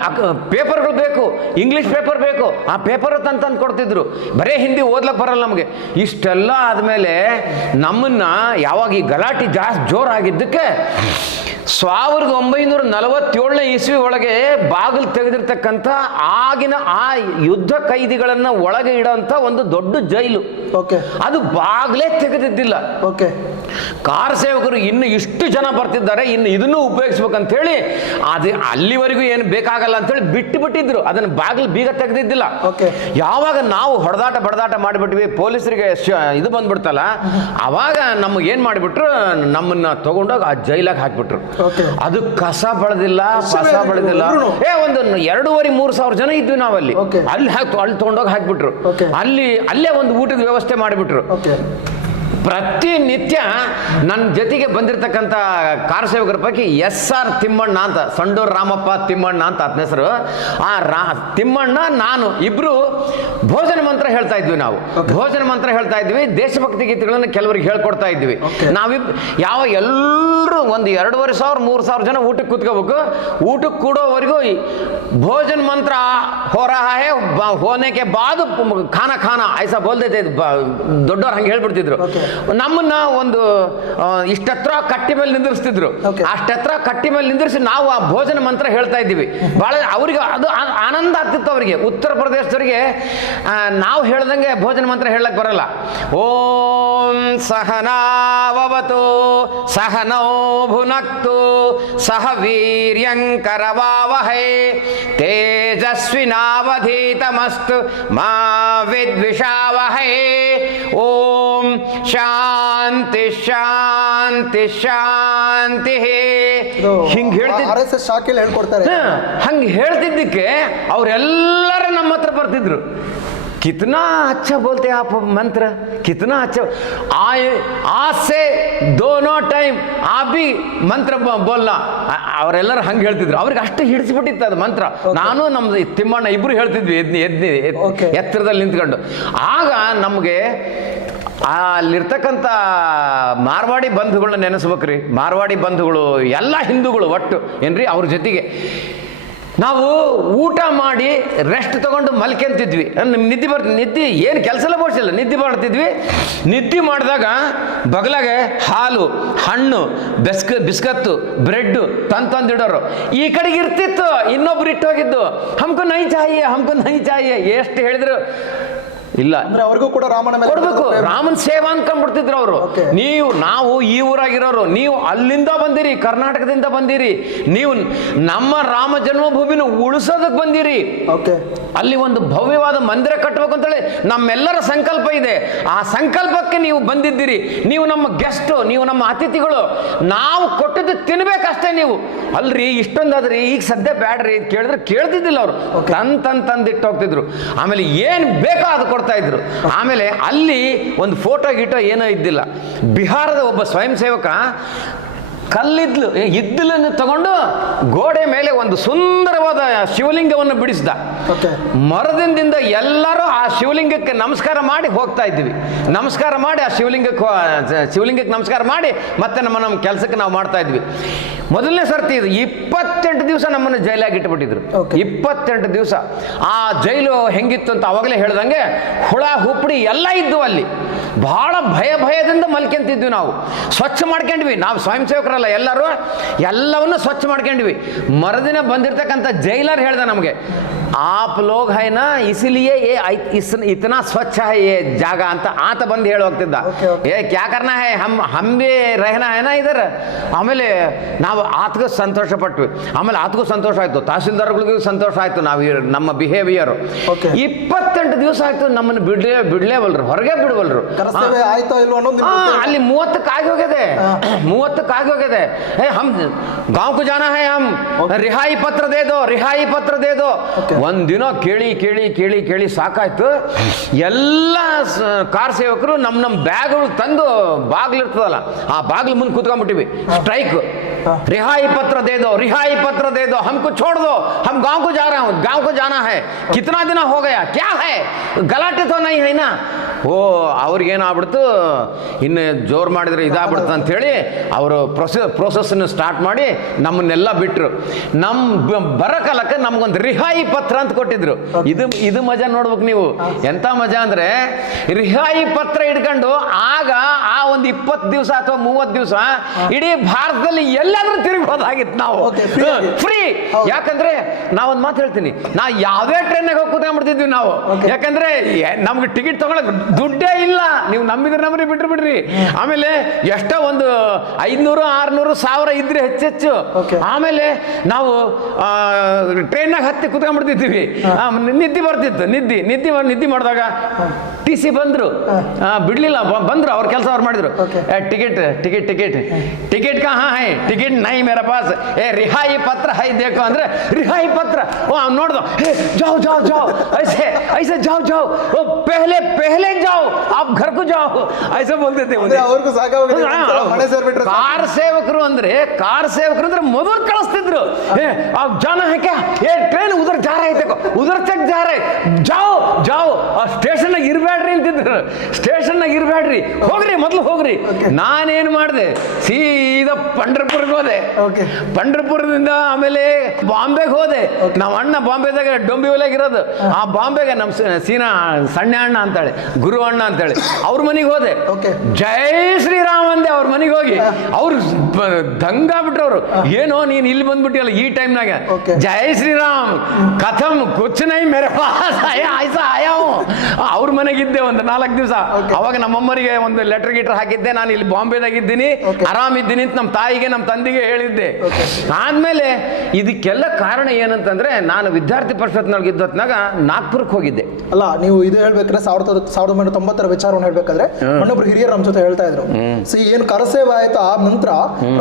ಪೇಪರ್ಗಳು ಬೇಕು, ಇಂಗ್ಲೀಷ್ ಪೇಪರ್ ಬೇಕು, ಆ ಪೇಪರ್ ತಂದು ಕೊಡ್ತಿದ್ರು. ಬರೇ ಹಿಂದಿ ಓದ್ಲಕ್ಕೆ ಬರಲ್ಲ ನಮಗೆ. ಇಷ್ಟೆಲ್ಲ ಆದಮೇಲೆ ನಮ್ಮನ್ನ ಯಾವಾಗ ಈ ಗಲಾಟೆ ಜಾಸ್ತಿ ಜೋರಾಗಿದ್ದಕ್ಕೆ 1947ನೇ ಇಸ್ವಿ ಒಳಗೆ ಬಾಗಿಲು ತೆಗೆದಿರ್ತಕ್ಕಂಥ ಆಗಿನ ಆ ಯುದ್ಧ ಕೈದಿಗಳನ್ನ ಒಳಗೆ ಇಡೋಂಥ ಒಂದು ದೊಡ್ಡ ಜೈಲು, ಅದು ಬಾಗಿಲೇ ತೆಗೆದಿದ್ದಿಲ್ಲ. ಕಾರ್ ಸೇವಕರು ಇನ್ನು ಇಷ್ಟು ಜನ ಬರ್ತಿದ್ದಾರೆ, ಇನ್ನು ಇದನ್ನು ಉಪಯೋಗಿಸ್ಬೇಕಂತ ಹೇಳಿ ಅಲ್ಲಿವರೆಗೂ ಏನು ಬೇಕಾಗಲ್ಲ ಅಂತೇಳಿ ಬಿಟ್ಟಿದ್ರು. ಅದನ್ನು ಬಾಗಿಲು ಬೀಗ ತೆಗೆದಿದ್ದಿಲ್ಲ. ಯಾವಾಗ ನಾವು ಬಡದಾಟ ಮಾಡಿಬಿಟ್ವಿ, ಪೊಲೀಸರಿಗೆ ಇದು ಬಂದ್ಬಿಡ್ತಲ್ಲ, ಅವಾಗ ನಮಗೆ ಏನ್ ಮಾಡಿಬಿಟ್ರು, ನಮ್ಮನ್ನ ತಗೊಂಡೋಗಿ ಆ ಜೈಲಾಗ ಹಾಕ್ಬಿಟ್ರು. ಅದು ಕಸ ಬೆಳೆದಿಲ್ಲ. ಒಂದು 2,500-3 ಸಾವಿರ ಜನ ಇದ್ವಿ ನಾವಲ್ಲಿ. ಅಲ್ಲಿ ತಗೊಂಡೋಗಿ ಹಾಕ್ಬಿಟ್ರು. ಅಲ್ಲೇ ಒಂದು ಊಟದ ವ್ಯವಸ್ಥೆ ಮಾಡಿಬಿಟ್ರು. ಪ್ರತಿನಿತ್ಯ ನನ್ನ ಜೊತೆಗೆ ಬಂದಿರತಕ್ಕಂಥ ಕಾರ್ ಸೇವಕರ ಪೈಕಿ SR ತಿಮ್ಮಣ್ಣ ಅಂತ, ಸಂಡೂರು ರಾಮಪ್ಪ ತಿಮ್ಮಣ್ಣ ಅಂತ ಆತನ ಹೆಸರು. ಆ ತಿಮ್ಮಣ್ಣ ನಾನು ಇಬ್ರು ಭೋಜನ ಮಂತ್ರ ಹೇಳ್ತಾ ಇದ್ವಿ. ನಾವು ಭೋಜನ ಮಂತ್ರ ಹೇಳ್ತಾ ಇದ್ವಿ, ದೇಶಭಕ್ತಿ ಗೀತೆಗಳನ್ನು ಕೆಲವರಿಗೆ ಹೇಳ್ಕೊಡ್ತಾ ಇದ್ವಿ. ಎಲ್ಲರೂ ಒಂದು 2,500-3,000 ಜನ ಊಟಕ್ಕೆ ಕೂತ್ಕೋಬೇಕು. ಊಟಕ್ಕೆ ಕೂಡೋವರೆಗೂ ಭೋಜನ ಮಂತ್ರ ಹೋ ರಹಾ ಹೈ ಹೋನೆ ಕೆ ಬಾದ್ ಖಾನಾ ಐಸಾ ಬೋಲ್ದೇ. ದೊಡ್ಡವ್ರು ಹಂಗೆ ಹೇಳ್ಬಿಡ್ತಿದ್ರು. ನಮ್ಮನ್ನ ಒಂದು ಇಷ್ಟತ್ರ ಕಟ್ಟಿ ಮೇಲೆ ನಿಂದಿರಿಸ್ತಿದ್ರು. ಅಷ್ಟತ್ರ ಕಟ್ಟಿ ಮೇಲೆ ನಿಂದಿರಿಸಿ ನಾವು ಆ ಭೋಜನ ಮಂತ್ರ ಹೇಳ್ತಾ ಇದ್ದೀವಿ. ಬಹಳ ಅವ್ರಿಗೆ ಅದು ಆನಂದ ಆಗ್ತಿತ್ತು. ಅವರಿಗೆ ಉತ್ತರ ಪ್ರದೇಶದವರಿಗೆ ನಾವು ಹೇಳ್ದಂಗೆ ಭೋಜನ ಮಂತ್ರ ಹೇಳಕ್ ಬರಲ್ಲ. ಓಂ ಸಹನಾವವತು ಸಹನೌ ಭುನಕ್ತು ಸಹ ವೀರ್ಯಂಕರವಾವಹೈ ತೇಜಸ್ವಿನಾವಧೀತಮಸ್ತು ಮಾ ವಿದ್ವಿಷಾವಹೈ. ಓಂ ಶಾಂತಿ ಶಾಂತಿ ಶಾಂತಿ. ಹಿಂಗೆ ಹೇಳ್ತಿದ್ದ ಶಾಖೆಯಲ್ಲಿ ಹೇಳ್ಕೊಡ್ತಾರೆ. ಹಂಗೆ ಹೇಳ್ತಿದ್ದಕ್ಕೆ ಅವರೆಲ್ಲರೂ ನಮ್ಮ ಹತ್ರ ಬರ್ತಿದ್ರು. कितना अच्छा बोलते हैं आप मंत्र, कितना अच्छा. आज से दोनों टाइम आप भी ಮಂತ್ರ ಬೋಲ್ನಾ. ಅವರೆಲ್ಲರೂ ಹಂಗೆ ಹೇಳ್ತಿದ್ರು. ಅವ್ರಿಗೆ ಅಷ್ಟು ಹಿಡಿಸಿಬಿಟ್ಟಿತ್ತು ಅದು ಮಂತ್ರ. ನಾನು ನಮ್ದು ತಿಮ್ಮಣ್ಣ ಇಬ್ರು ಹೇಳ್ತಿದ್ವಿ ಎತ್ತರದಲ್ಲಿ ನಿಂತ್ಕೊಂಡು. ಆಗ ನಮಗೆ ಅಲ್ಲಿರ್ತಕ್ಕಂಥ ಮಾರ್ವಾಡಿ ಬಂಧುಗಳನ್ನ ನೆನೆಸ್ಬೇಕ್ರಿ. ಮಾರ್ವಾಡಿ ಬಂಧುಗಳು ಎಲ್ಲ ಹಿಂದೂಗಳು ಒಟ್ಟು ಏನ್ರಿ, ಅವ್ರ ಜೊತೆಗೆ ನಾವು ಊಟ ಮಾಡಿ ರೆಸ್ಟ್ ತಗೊಂಡು ಮಲ್ಕೊಂತಿದ್ವಿ. ನಿದ್ದೆ ಬರ್ತೀವಿ. ನಿದ್ದೆ ಏನು ಕೆಲಸ ಎಲ್ಲ ಬೋಡ್ಸಿಲ್ಲ, ನಿದ್ದೆ ಮಾಡ್ತಿದ್ವಿ. ನಿದ್ದೆ ಮಾಡಿದಾಗ ಬಗಲಾಗೆ ಹಾಲು, ಹಣ್ಣು, ಬಿಸ್ಕತ್ತು, ಬ್ರೆಡ್ಡು ತಂದಿಡೋರು. ಈ ಕಡೆಗೆ ಇರ್ತಿತ್ತು, ಇನ್ನೊಬ್ರು ಇಟ್ಟು ಹೋಗಿದ್ದು. ಹಮ್ಕೋ ನೈ ಚಾಹಿಯೇ, ಹಮ್ಕೋ ನೈ ಚಾಹಿಯೇ. ಎಷ್ಟು ಹೇಳಿದ್ರು ಇಲ್ಲ, ಅವ್ರಿಗೂ ಕೂಡ ರಾಮನ ಮೇಲೆ ಕೊಡ್ಬೇಕು. ರಾಮನ್ ಸೇವಾ ಅನ್ಕೊಂಡ್ಬಿಡ್ತಿದ್ರು ಅವರು. ನಾವು ಈ ಊರಾಗಿರೋರು, ನೀವು ಅಲ್ಲಿಂದ ಬಂದಿರಿ, ಕರ್ನಾಟಕದಿಂದ ಬಂದಿರಿ, ನೀವು ನಮ್ಮ ರಾಮ ಜನ್ಮಭೂಮಿನ ಉಳಿಸೋದಕ್ಕೆ ಬಂದಿರಿ. ಅಲ್ಲಿ ಒಂದು ಭವ್ಯವಾದ ಮಂದಿರ ಕಟ್ಟಬೇಕು ಅಂತೇಳಿ ನಮ್ಮೆಲ್ಲರ ಸಂಕಲ್ಪ ಇದೆ. ಆ ಸಂಕಲ್ಪಕ್ಕೆ ನೀವು ಬಂದಿದ್ದೀರಿ. ನೀವು ನಮ್ಮ ಗೆಸ್ಟ್, ನೀವು ನಮ್ಮ ಅತಿಥಿಗಳು. ನಾವು ಕೊಟ್ಟಿದ್ದು ತಿನ್ಬೇಕಷ್ಟೇ. ನೀವು ಅಲ್ರಿ ಇಷ್ಟೊಂದಾದ್ರಿ, ಈಗ ಸದ್ಯ ಬ್ಯಾಡ್ರಿ ಕೇಳಿದ್ರೆ ಕೇಳ್ತಿದ್ದಿಲ್ಲ ಅವರು. ತಂದಿಟ್ಟು ಹೋಗ್ತಿದ್ರು. ಆಮೇಲೆ ಏನು ಬೇಕೋ ಅದು ಕೊಡ್ತಾ ಇದ್ರು. ಆಮೇಲೆ ಅಲ್ಲಿ ಒಂದು ಫೋಟೋ ಗೀಟೋ ಏನೋ ಇದ್ದಿಲ್ಲ. ಬಿಹಾರದ ಒಬ್ಬ ಸ್ವಯಂ ಸೇವಕ ಇದ್ದಲನ್ನು ತಗೊಂಡು ಗೋಡೆ ಮೇಲೆ ಒಂದು ಸುಂದರವಾದ ಶಿವಲಿಂಗವನ್ನು ಬಿಡಿಸಿದ. ಮರದಿಂದ ಎಲ್ಲರೂ ಆ ಶಿವಲಿಂಗಕ್ಕೆ ನಮಸ್ಕಾರ ಮಾಡಿ ಹೋಗ್ತಾ ಇದ್ವಿ. ನಮಸ್ಕಾರ ಮಾಡಿ ಆ ಶಿವಲಿಂಗಕ್ಕೆ ನಮಸ್ಕಾರ ಮಾಡಿ ಮತ್ತೆ ನಮ್ಮ ಕೆಲಸಕ್ಕೆ ನಾವು ಮಾಡ್ತಾ ಇದ್ವಿ. ಮೊದಲನೇ ಸರ್ತಿ ಇದು 28 ದಿವಸ ನಮ್ಮನ್ನು ಜೈಲಾಗಿ ಇಟ್ಬಿಟ್ಟಿದ್ರು. 28 ದಿವಸ. ಆ ಜೈಲು ಹೆಂಗಿತ್ತು ಅಂತ ಅವಾಗಲೇ ಹೇಳ್ದಂಗೆ ಹುಳ ಹುಪ್ಪಡಿ ಎಲ್ಲ ಇದ್ದು ಅಲ್ಲಿ. ಬಹಳ ಭಯದಿಂದ ಮಲ್ಕೊಂತಿದ್ವಿ. ನಾವು ಸ್ವಚ್ಛ ಮಾಡ್ಕೊಂಡ್ವಿ. ನಾವು ಸ್ವಯಂ ಸೇವಕರಲ್ಲ, ಎಲ್ಲರೂ ಎಲ್ಲವನ್ನು ಸ್ವಚ್ಛ ಮಾಡ್ಕೊಂಡ್ವಿ. ಮರದಿನ ಬಂದಿರತಕ್ಕಂಥ ಜೈಲರ್ ಹೇಳ್ದ ನಮಗೆ, आप लोग है ना इसीलिए ये इतना स्वच्छ है ये ಜಾಗ ಅಂತ ಆತ ಬಂದು ಹೇಳಿ ಹೋಗ್ತಿದ್ದ. ಕ್ಯಾ ಕರ್ನಾ ಹೈ, ಹಮ್ ಬಿ ರಹನಾ ಹೈ ನಾ ಇದರ. ಆಮೇಲೆ ನಾವು ಆತಗೂ ಸಂತೋಷ ಪಟ್ವಿ. ಆಮೇಲೆ ಆತಗೂ ಸಂತೋಷ ಆಯ್ತು, ತಹಸೀಲ್ದಾರ್ಗಳಿಗೂ ಸಂತೋಷ ಆಯ್ತು ನಾವು ನಮ್ಮ ಬಿಹೇವಿಯರ್. 28 ದಿವಸ ಆಯ್ತು ನಮ್ಮನ್ನು ಬಿಡ್ಲೇವಲ್ರು, ಹೊರಗೆ ಬಿಡವಲ್ರು. ಅಲ್ಲಿ 30ಕ್ಕೆ ಆಗಿ ಹೋಗಿದೆ. 30ಕ್ಕೆ ಆಗಿ ಹೋಗಿದೆ. ಹಮ್ ಗಾಂವ್ ಕು ಜಾನಾ ಹೈ, ಹಮ್ ರಿಹಾಯಿ ಪತ್ರ ದೇ ದೋ, ರಿಹಾಯಿ ಪತ್ರ ದೇ ದೋ. ಒಂದಿನ ಕೇಳಿ ಸಾಕಾಯ್ತು. ಎಲ್ಲ ಕಾರ್ ಸೇವಕರು ನಮ್ಮ ಬ್ಯಾಗ್ಗಳು ತಂದು ಬಾಗ್ಲಿರ್ತದಲ್ಲ, ಆ ಬಾಗ್ಲು ಮುಂದೆ ಕೂತ್ಕೊಂಡ್ಬಿಟ್ಟಿವಿ. ಸ್ಟ್ರೈಕ್. रिहाई पत्र दे दो, रिहाई पत्र दे दो, हमको छोड़ दो, हम गांव को जा रहे हैं, गांव को जाना है. कितना दिन हो गया, क्या है, गलाटे तो नहीं है ना. ಓ ಅವ್ರಿಗೇನಾಗ್ಬಿಡ್ತು, ಇನ್ನು ಜೋರು ಮಾಡಿದ್ರೆ ಇದಾಗ್ಬಿಡ್ತು ಅಂಥೇಳಿ ಅವರು ಪ್ರೋಸೆಸ್ನ ಸ್ಟಾರ್ಟ್ ಮಾಡಿ ನಮ್ಮನ್ನೆಲ್ಲ ಬಿಟ್ಟರು. ನಮ್ಮ ಬರೋ ಕಾಲಕ್ಕೆ ನಮ್ಗೊಂದು ರಿಹಾಯಿ ಪತ್ರ ಅಂತ ಕೊಟ್ಟಿದ್ರು. ಇದು ಮಜಾ ನೋಡ್ಬೇಕು ನೀವು. ಎಂಥ ಮಜಾ ಅಂದರೆ, ರಿಹಾಯಿ ಪತ್ರ ಇಟ್ಕೊಂಡು ಆಗ ಆ ಒಂದು 20 ದಿವಸ ಅಥವಾ 30 ದಿವಸ ಇಡೀ ಭಾರತದಲ್ಲಿ ಎಲ್ಲಾದ್ರೂ ತಿರುಗಬಹುದಾಗಿತ್ತು ನಾವು, ಫ್ರೀ. ಯಾಕಂದ್ರೆ ನಾವೊಂದು ಮಾತು ಹೇಳ್ತೀನಿ, ನಾವು ಯಾವುದೇ ಟ್ರೈನಾಗ ಹೋಗಿ ಕೂತ್ಕೊಂಡ್ಬಿಡ್ತಿದ್ವಿ ನಾವು. ಯಾಕಂದ್ರೆ ನಮ್ಗೆ ಟಿಕೆಟ್ ತಗೊಳಕ್ ದುಡ್ಡೇ ಇಲ್ಲ. ನೀವು ನಂಬಿದ್ರೆ ಬಿಡ್ರಿ. ಆಮೇಲೆ ಎಷ್ಟೋ ಒಂದು 500, 600, 1000 ಇದ್ರೆ ಹೆಚ್ಚೆಚ್ಚು. ಆಮೇಲೆ ನಾವು ಟ್ರೈನಾಗ ಹತ್ತಿ ಕೂತ್ಕೊಂಡ್ಬಿಡ್ತಿದ್ವಿ. ನಿದ್ದೆ ಬರ್ತಿತ್ತು. ನಿದ್ದೆ ಮಾಡಿದಾಗ TC ಬಂದ್ರು, ಬಿಡ್ಲಿಲ್ಲ. ಬಂದ್ರು, ಅವ್ರ ಕೆಲಸ ಅವ್ರು ಮಾಡಿದ್ರು. ಟಿಕೆಟ್ ಕಹಾ ಹೈ, ಟಿಕೆಟ್ ನೈ ಮೇರಾ ಪಾಸ್. ರಿಹಾಯಿ ಪತ್ರ ಹೈ ದೇಖೋ ಅಂದ್ರೆ ರಿಹಾಯಿ ಪತ್ರ. ನೋಡ್ದೋ, ಜಾओ ऐसे जाओ, पहले जाओ, आप घर को जाओ, ऐसे बोलते थे. कार ಸೇವಕರು ಅಂದ್ರೆ ಮೊದಲು ಕಳಿಸ್ತಿದ್ರು. आप जाना है क्या, ये ट्रेन उधर जा रहे थे, उधर तक जा रहे, जाओ. ಸ್ಟೇಷನ್ ನಾಗ ಇರಬೇಡ್ರಿ ಅಂತಿದ್ರು. ಸ್ಟೇಷನ್ ನಾಗ ಬೇಡ್ರಿ ಹೋಗ್ರಿ ಮೊದಲು ಹೋಗ್ರಿ. ನಾನೇನು ಮಾಡಿದೆ, ಸೀದಾ ಪಂಡ್ರಪುರ್ಗೆ ಹೋದೆ. ಪಂಡ್ರಪುರದಿಂದ ಆಮೇಲೆ ಬಾಂಬೆಗೆ ಹೋದೆ. ನಮ್ಮ ಅಣ್ಣ ಬಾಂಬೆದಾಗ ಡೊಂಬಿವಲೆಗೆ ಇರೋದು. ಆ ಬಾಂಬೆಗೆ ನಮ್ಮ ಸೀನಾ ಸಣ್ಣ ಅಣ್ಣ ಅಂತಾಳೆ, ಗುರು ಅಣ್ಣ ಅಂತೇಳಿ, ಅವ್ರ ಮನೆಗೆ ಹೋದೆ. ಜೈ ಶ್ರೀರಾಮ್ ಅಂದೆ ಅವ್ರ ಮನೆಗೆ ಹೋಗಿ. ಅವ್ರು ದಂಗಾಗ್ಬಿಟ್ರು. ಅವರು ಏನೋ ನೀನ್ ಇಲ್ಲಿ ಬಂದ್ಬಿಟ್ಟಿಯಲ್ಲ ಈ ಟೈಮ್ನಾಗ, ಜೈ ಶ್ರೀರಾಮ್ ಕಥಮ್ ಕುಚ್ ನೈ ಮೇರೆ ಪಾಸ್ ಆಯ್ಸಾ ಆಯಾವು. ಅವ್ರ ಮನೆಗಿದ್ದೆ ಒಂದು 4 ದಿವಸ. ಅವಾಗ ನಮ್ಮಮ್ಮರಿಗೆ ಒಂದು ಲೆಟರ್ ಗಿಟರ್ ಹಾಕಿದ್ದೆ, ನಾನು ಇಲ್ಲಿ ಬಾಂಬೆದಾಗಿದ್ದೀನಿ, ಆರಾಮಿದ್ದೀನಿ ಅಂತ ನಮ್ಮ ತಾಯಿಗೆ ನಮ್ಮ ತಂದೆಗೆ ಹೇಳಿದ್ದೆ. ಆದ್ಮೇಲೆ ಇದಕ್ಕೆಲ್ಲ ಕಾರಣ ಏನಂತಂದ್ರೆ, ನಾನು ವಿದ್ಯಾರ್ಥಿ ಪರಿಷತ್ನೊಳಗೆ ಇದ್ದೊತ್ನಾಗ ನಾಗ್ಪುರಕ್ಕೆ ಹೋಗಿದ್ದೆ. ಅಲ್ಲ, ನೀವು ಇದು ಹೇಳ್ಬೇಕಾದ್ರೆ 1990 ವಿಚಾರವನ್ನು ಹೇಳ್ಬೇಕಾದ್ರೆ ಮಣ್ಣೊಬ್ರು ಹಿರಿಯರು ನಮ್ಮ ಜೊತೆ ಹೇಳ್ತಾ ಇದ್ರು, ಏನು ಕರಸೇವೆ ಆಯ್ತು ಆ ನಂತರ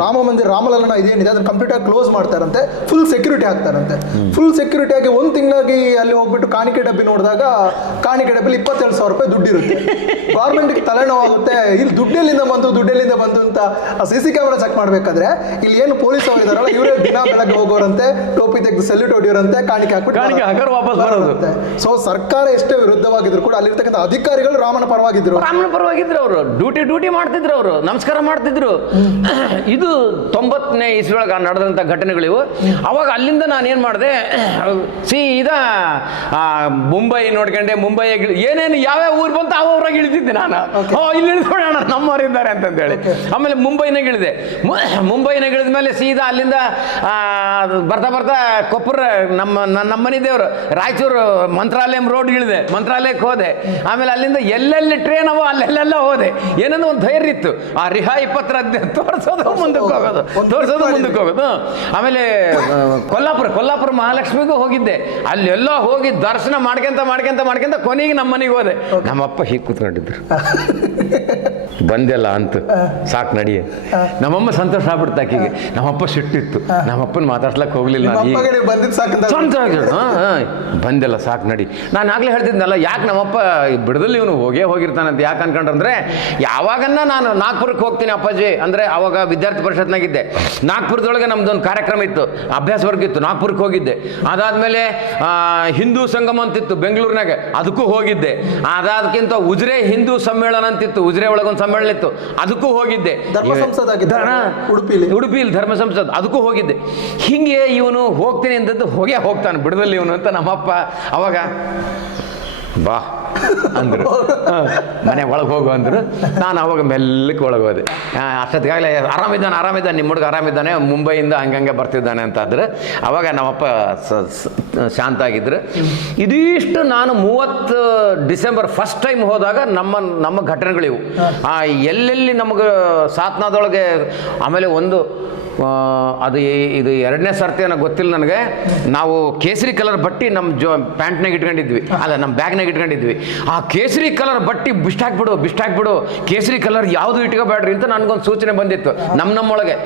ರಾಮ ಮಂದಿರ ರಾಮಲಲ್ಲನ ಇದೇನಿದೆ ಅದನ್ನ ಕಂಪ್ಲೀಟ್ ಆಗಿ ಕ್ಲೋಸ್ ಮಾಡ್ತಾರಂತೆ, ಫುಲ್ ಸೆಕ್ಯೂರಿಟಿ ಹಾಕ್ತಾರಂತೆ. ಫುಲ್ ಸೆಕ್ಯೂರಿಟಿ ಆಗಿ 1 ತಿಂಗಳಾಗಿ ಅಲ್ಲಿ ಹೋಗ್ಬಿಟ್ಟು ಕಾಣಿಕೆ ಡಬ್ಬಿ ನೋಡಿದಾಗ ಕಾಣಿಕೆ ಡಬ್ಬಿಲಿ 27,000 ರೂಪಾಯಿ ದುಡ್ಡಿರುತ್ತೆ. ಗೌರ್ಮೆಂಟ್ಗೆ ತಲೆನೋವಾಗುತ್ತೆ, ಇಲ್ಲಿ ದುಡ್ಡೆಲ್ಲಿಂದ ಬಂತು ಅಂತ CC ಕ್ಯಾಮೆರಾ ಚೆಕ್ ಮಾಡ್ಬೇಕಾದ್ರೆ ಇಲ್ಲಿ ಏನು ಪೊಲೀಸ್ ಅವರು ಇದಾರಲ್ಲ ಇವರೇ ದಿನ ಬೆಳಗ್ಗೆ ಹೋಗೋರಂತೆ, ಟೋಪಿ ತೆಗೆದು ಸೆಲ್ಯೂಟ್ ಹೊಡಿಯೋರಂತೆ, ಕಾಣಿಕೆ ಹಾಕ್ಬಿಟ್ಟು ವಾಪಸ್ ಬರೋದು. ಸೊ ಸರ್ಕಾರ ಎಷ್ಟೇ ವಿರುದ್ಧವಾಗಿದ್ರು ಕೂಡ ಅಲ್ಲಿರ್ತಕ್ಕಂಥ ಅಧಿಕಾರಿಗಳು ರಾಮನ ಪರವಾಗಿದ್ರು. ಅವರು ಡ್ಯೂಟಿ ಮಾಡ್ತಿದ್ರು, ಅವರು ನಮಸ್ಕಾರ ಮಾಡ್ತಿದ್ರು. ಇದು 90ನೇ ಇಸ್ವಿಯೊಳಗೆ ನಡೆದಂಥ ಘಟನೆಗಳಿವು. ಅವಾಗ ಅಲ್ಲಿಂದ ನಾನು ಏನು ಮಾಡಿದೆ, ಸೀದಾ ಮುಂಬೈ ನೋಡ್ಕೊಂಡೆ. ಮುಂಬೈಗೆ ಏನೇನು ಯಾವ್ಯಾವ ಊರು ಬಂತು ಆ ಊರಾಗ ಇಳಿತಿದ್ದೆ ನಾನು. ಇಲ್ಲಿ ಇಳಿದ್ಬಿಡೋಣ ನಮ್ಮವರಿದ್ದಾರೆ ಅಂತಂದೇಳಿ. ಆಮೇಲೆ ಮುಂಬೈನಾಗ ಇಳಿದೆ. ಮುಂಬೈನಾಗ ಇಳಿದ ಮೇಲೆ ಸೀದಾ ಅಲ್ಲಿಂದ ಬರ್ತಾ ಕೊಪ್ಪರ ನಮ್ಮ ಮನೆ ದೇವರು ರಾಯಚೂರು ಮಂತ್ರಾಲಯಂ ರೋಡ್ ಇಳಿದೆ. ಮಂತ್ರಾಲಯಕ್ಕೆ ಹೋದೆ. ಆಮೇಲೆ ಅಲ್ಲಿಂದ ಎಲ್ಲೆಲ್ಲಿ ಟ್ರೈನ್ ಅವ ಅಲ್ಲೆಲ್ಲ ಹೋದೆ. ಏನಂದ್ರೆ ಒಂದು ಧೈರ್ಯ ಇತ್ತು, ಆ ರಿಹಾಯಿ ಪತ್ರ ತೋರಿಸೋದು ಮುಂದಕ್ಕೆ ಹೋಗೋದು. ಆಮೇಲೆ ಕೊಲ್ಲಾಪುರ ಮಹಾಲಕ್ಷ್ಮಿಗೂ ಹೋಗಿದ್ದೆ. ಅಲ್ಲೆಲ್ಲ ಹೋಗಿ ದರ್ಶನ ಮಾಡ್ಕೊಂತ ಕೊನೆಗೆ ನಮ್ಮ ಮನೆಗೆ ಹೋದೆ. ನಮ್ಮಪ್ಪ ಹೀಗೆ ಕೂತ್ಕೊಂಡಿದ್ರು, ಬಂದೆಲ್ಲ ಅಂತ ಸಾಕು ನಡಿಯೇ. ನಮ್ಮಮ್ಮ ಸಂತೋಷ ಆಗ್ಬಿಡ್ತು ಆಕಿಗೆ. ನಮ್ಮಪ್ಪ ಸಿಟ್ಟಿತ್ತು, ನಮ್ಮಪ್ಪನ ಮಾತಾಡ್ಸ್ಲಕ್ಕೆ ಹೋಗ್ಲಿಲ್ಲ. ಬಂದೆಲ್ಲ ಸಾಕು ನಡಿ. ನಾನು ಆಗ್ಲೇ ಹೇಳ್ತಿದ್ನಲ್ಲ, ಯಾಕೆ ನಮ್ಮಪ್ಪ ಬಿಡದಲ್ಲಿ ಇವನು ಹೋಗಿರ್ತಾನಂತ ಯಾಕೆ ಅನ್ಕೊಂಡ್ರೆ, ಯಾವಾಗನ್ನ ನಾನು ನಾಗ್ಪುರಕ್ಕೆ ಹೋಗ್ತೀನಿ ಅಪ್ಪಾಜಿ ಅಂದರೆ, ಅವಾಗ ವಿದ್ಯಾರ್ಥಿ ಪರಿಷತ್ನಾಗಿದ್ದೆ. ನಾಗ್ಪುರದೊಳಗೆ ನಮ್ದೊಂದು ಕಾರ್ಯಕ್ರಮ ಇತ್ತು, ಅಭ್ಯಾಸ ವರ್ಗ ಇತ್ತು, ನಾಗ್ಪುರಕ್ಕೆ ಹೋಗಿದ್ದೆ. ಅದಾದ್ಮೇಲೆ ಹಿಂದೂ ಸಂಗಮ ಅಂತಿತ್ತು ಬೆಂಗಳೂರಿನಾಗ, ಅದಕ್ಕೂ ಹೋಗಿದ್ದೆ. ಅದಾದಕ್ಕಿಂತ ಉಜಿರೆ ಹಿಂದೂ ಸಮ್ಮೇಳನ ಅಂತಿತ್ತು, ಉಜಿರೆ ಒಳಗೊಂದು ಸಮ್ಮೇಳನ ಇತ್ತು, ಅದಕ್ಕೂ ಹೋಗಿದ್ದೆ. ಉಡುಪಿಲಿ ಧರ್ಮ ಸಂಸದ್, ಅದಕ್ಕೂ ಹೋಗಿದ್ದೆ. ಹಿಂಗೆ ಇವನು ಹೋಗ್ತೀನಿ ಅಂತದ್ದು ಹೋಗ್ತಾನೆ ಬಿಡದಲ್ಲಿ ಇವನು ಅಂತ ನಮ್ಮಪ್ಪ ಅವಾಗ ಬಾ ಅಂದರು. ಮನೆ ಒಳಗೆ ಹೋಗು ಅಂದರು. ನಾನು ಅವಾಗ ಮೆಲ್ಲಕ್ಕೆ ಒಳಗೆ ಹೋದೆ. ಅಷ್ಟೊತ್ತಿಗಾಗಲೇ ಆರಾಮಿದ್ದಾನೆ ನಿಮ್ಮ ಹುಡುಗ ಆರಾಮಿದ್ದಾನೆ, ಮುಂಬೈಯಿಂದ ಹಂಗಂಗೆ ಬರ್ತಿದ್ದಾನೆ ಅಂತ ಆದ್ರೆ ಅವಾಗ ನಮ್ಮಪ್ಪ ಶಾಂತ ಆಗಿದ್ರು. ಇದಿಷ್ಟು ನಾನು 30 ಡಿಸೆಂಬರ್ ಫಸ್ಟ್ ಟೈಮ್ ಹೋದಾಗ ನಮ್ಮ ಘಟನೆಗಳಿವು. ಎಲ್ಲೆಲ್ಲಿ ನಮಗೆ ಸಾತ್ನಾದೊಳಗೆ. ಆಮೇಲೆ ಅದು ಇದು 2ನೇ ಸರ್ತಿ ಅನ್ನೋ ಗೊತ್ತಿಲ್ಲ ನನಗೆ. ನಾವು ಕೇಸರಿ ಕಲರ್ ಬಟ್ಟಿ ನಮ್ಮ ಪ್ಯಾಂಟ್ನಾಗ ಇಟ್ಕೊಂಡಿದ್ವಿ, ಅಲ್ಲ ನಮ್ಮ ಬ್ಯಾಗ್ನಾಗ ಇಟ್ಕೊಂಡಿದ್ವಿ. ಆ ಕೇಸರಿ ಕಲರ್ ಬಟ್ಟಿ ಬಿಷ್ಟಾಕ್ಬಿಡು ಕೇಸರಿ ಕಲರ್ ಯಾವುದು ಇಟ್ಕೋಬೇಡ್ರಿ ಅಂತ ನನಗೊಂದು ಸೂಚನೆ ಬಂದಿತ್ತು ನಮ್ಮೊಳಗೆ.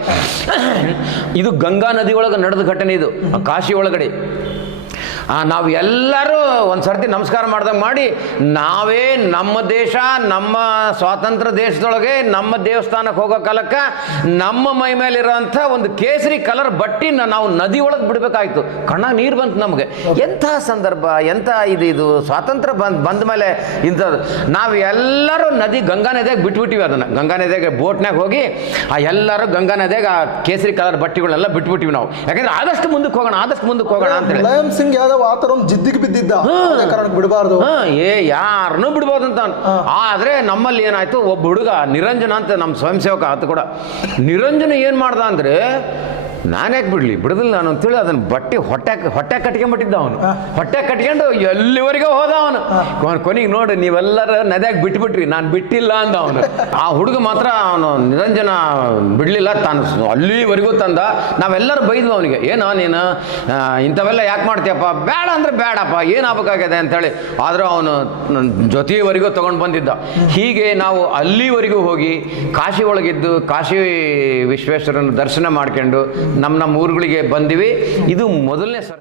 ಇದು ಗಂಗಾ ನದಿ ಒಳಗೆ ನಡೆದ ಘಟನೆ, ಇದು ಕಾಶಿ ಒಳಗಡೆ. ನಾವು ಎಲ್ಲರೂ ಒಂದು ಸರ್ತಿ ನಮಸ್ಕಾರ ಮಾಡ್ದಂಗೆ ಮಾಡಿ, ನಾವೇ ನಮ್ಮ ದೇಶ, ನಮ್ಮ ಸ್ವಾತಂತ್ರ್ಯ ದೇಶದೊಳಗೆ ನಮ್ಮ ದೇವಸ್ಥಾನಕ್ಕೆ ಹೋಗೋ ಕಾಲಕ್ಕೆ ನಮ್ಮ ಮೈ ಮೇಲಿರೋಂಥ ಒಂದು ಕೇಸರಿ ಕಲರ್ ಬಟ್ಟಿನ ನಾವು ನದಿ ಒಳಗೆ ಬಿಡಬೇಕಾಯ್ತು. ಕಣ್ಣಾಗ ನೀರು ಬಂತು ನಮಗೆ. ಎಂಥ ಸಂದರ್ಭ, ಎಂಥ ಇದು ಸ್ವಾತಂತ್ರ್ಯ ಬಂದ ಮೇಲೆ ಇಂಥದ್ದು. ನಾವು ಎಲ್ಲರೂ ಗಂಗಾ ನದಿಯಾಗ ಬಿಟ್ಬಿಟ್ಟಿವಿ. ಅದನ್ನು ಗಂಗಾ ನದಿಯಾಗ ಬೋಟ್ನಾಗ ಹೋಗಿ ಎಲ್ಲರೂ ಗಂಗಾ ನದಿಯಾಗ ಆ ಕೇಸರಿ ಕಲರ್ ಬಟ್ಟೆಗಳನ್ನೆಲ್ಲ ಬಿಟ್ಬಿಟ್ಟಿವಿ ನಾವು. ಯಾಕಂದ್ರೆ ಆದಷ್ಟು ಮುಂದಕ್ಕೆ ಹೋಗೋಣ ಅಂತೇಳಿ. ಆತರ ಜಿದ್ದಿಗೆ ಬಿದ್ದಿದ್ದ, ಬಿಡಬಾರ್ದು, ಯಾರನ್ನೂ ಬಿಡ್ಬಾರ್ದು ಅಂತ. ಆದ್ರೆ ನಮ್ಮಲ್ಲಿ ಏನಾಯ್ತು, ಒಬ್ಬ ಹುಡುಗ ನಿರಂಜನ ಅಂತ ನಮ್ಮ ಸ್ವಯಂ ಸೇವಕ ಆತ ಕೂಡ. ನಿರಂಜನ ಏನ್ ಮಾಡ್ದ ಅಂದ್ರೆ, ನಾನ್ಯಾಕೆ ಬಿಡದಿಲ್ಲ ನಾನು ಅಂತೇಳಿ ಅದನ್ನ ಬಟ್ಟೆ ಹೊಟ್ಟೆ ಕಟ್ಕೊಂಡ್ಬಿಟ್ಟಿದ್ದ ಅವನು. ಹೊಟ್ಟೆ ಕಟ್ಕೊಂಡು ಎಲ್ಲಿವರೆಗೂ ಹೋದ ಅವನು. ಕೊನೆಗೆ ನೋಡಿ, ನೀವೆಲ್ಲರ ನದಿಯಾಗಿ ಬಿಟ್ಬಿಟ್ರಿ, ನಾನು ಬಿಟ್ಟಿಲ್ಲ ಅಂದ ಅವನು. ಆ ಹುಡುಗ ಮಾತ್ರ ಅವನು ನಿರಂಜನ ಬಿಡ್ಲಿಲ್ಲ, ತಾನು ಅಲ್ಲಿವರೆಗೂ ತಂದ. ನಾವೆಲ್ಲರೂ ಬೈದ್ವು ಅವನಿಗೆ, ಏನೋ ನೀನು ಇಂಥವೆಲ್ಲ ಯಾಕೆ ಮಾಡ್ತೀಯಪ್ಪ, ಬೇಡ ಅಂದ್ರೆ ಬೇಡಪ್ಪ, ಏನಾಗಬೇಕಾಗಿದೆ ಅಂತೇಳಿ. ಆದ್ರೆ ಅವನು ಜೊತೆಯವರೆಗೂ ತಗೊಂಡು ಬಂದಿದ್ದ. ಹೀಗೆ ನಾವು ಅಲ್ಲಿವರೆಗೂ ಹೋಗಿ ಕಾಶಿ ಒಳಗಿದ್ದು ಕಾಶಿ ವಿಶ್ವೇಶ್ವರನ ದರ್ಶನ ಮಾಡ್ಕೊಂಡು ನಮ್ಮ ಊರುಗಳಿಗೆ ಬಂದಿವಿ. ಇದು ಮೊದಲನೇ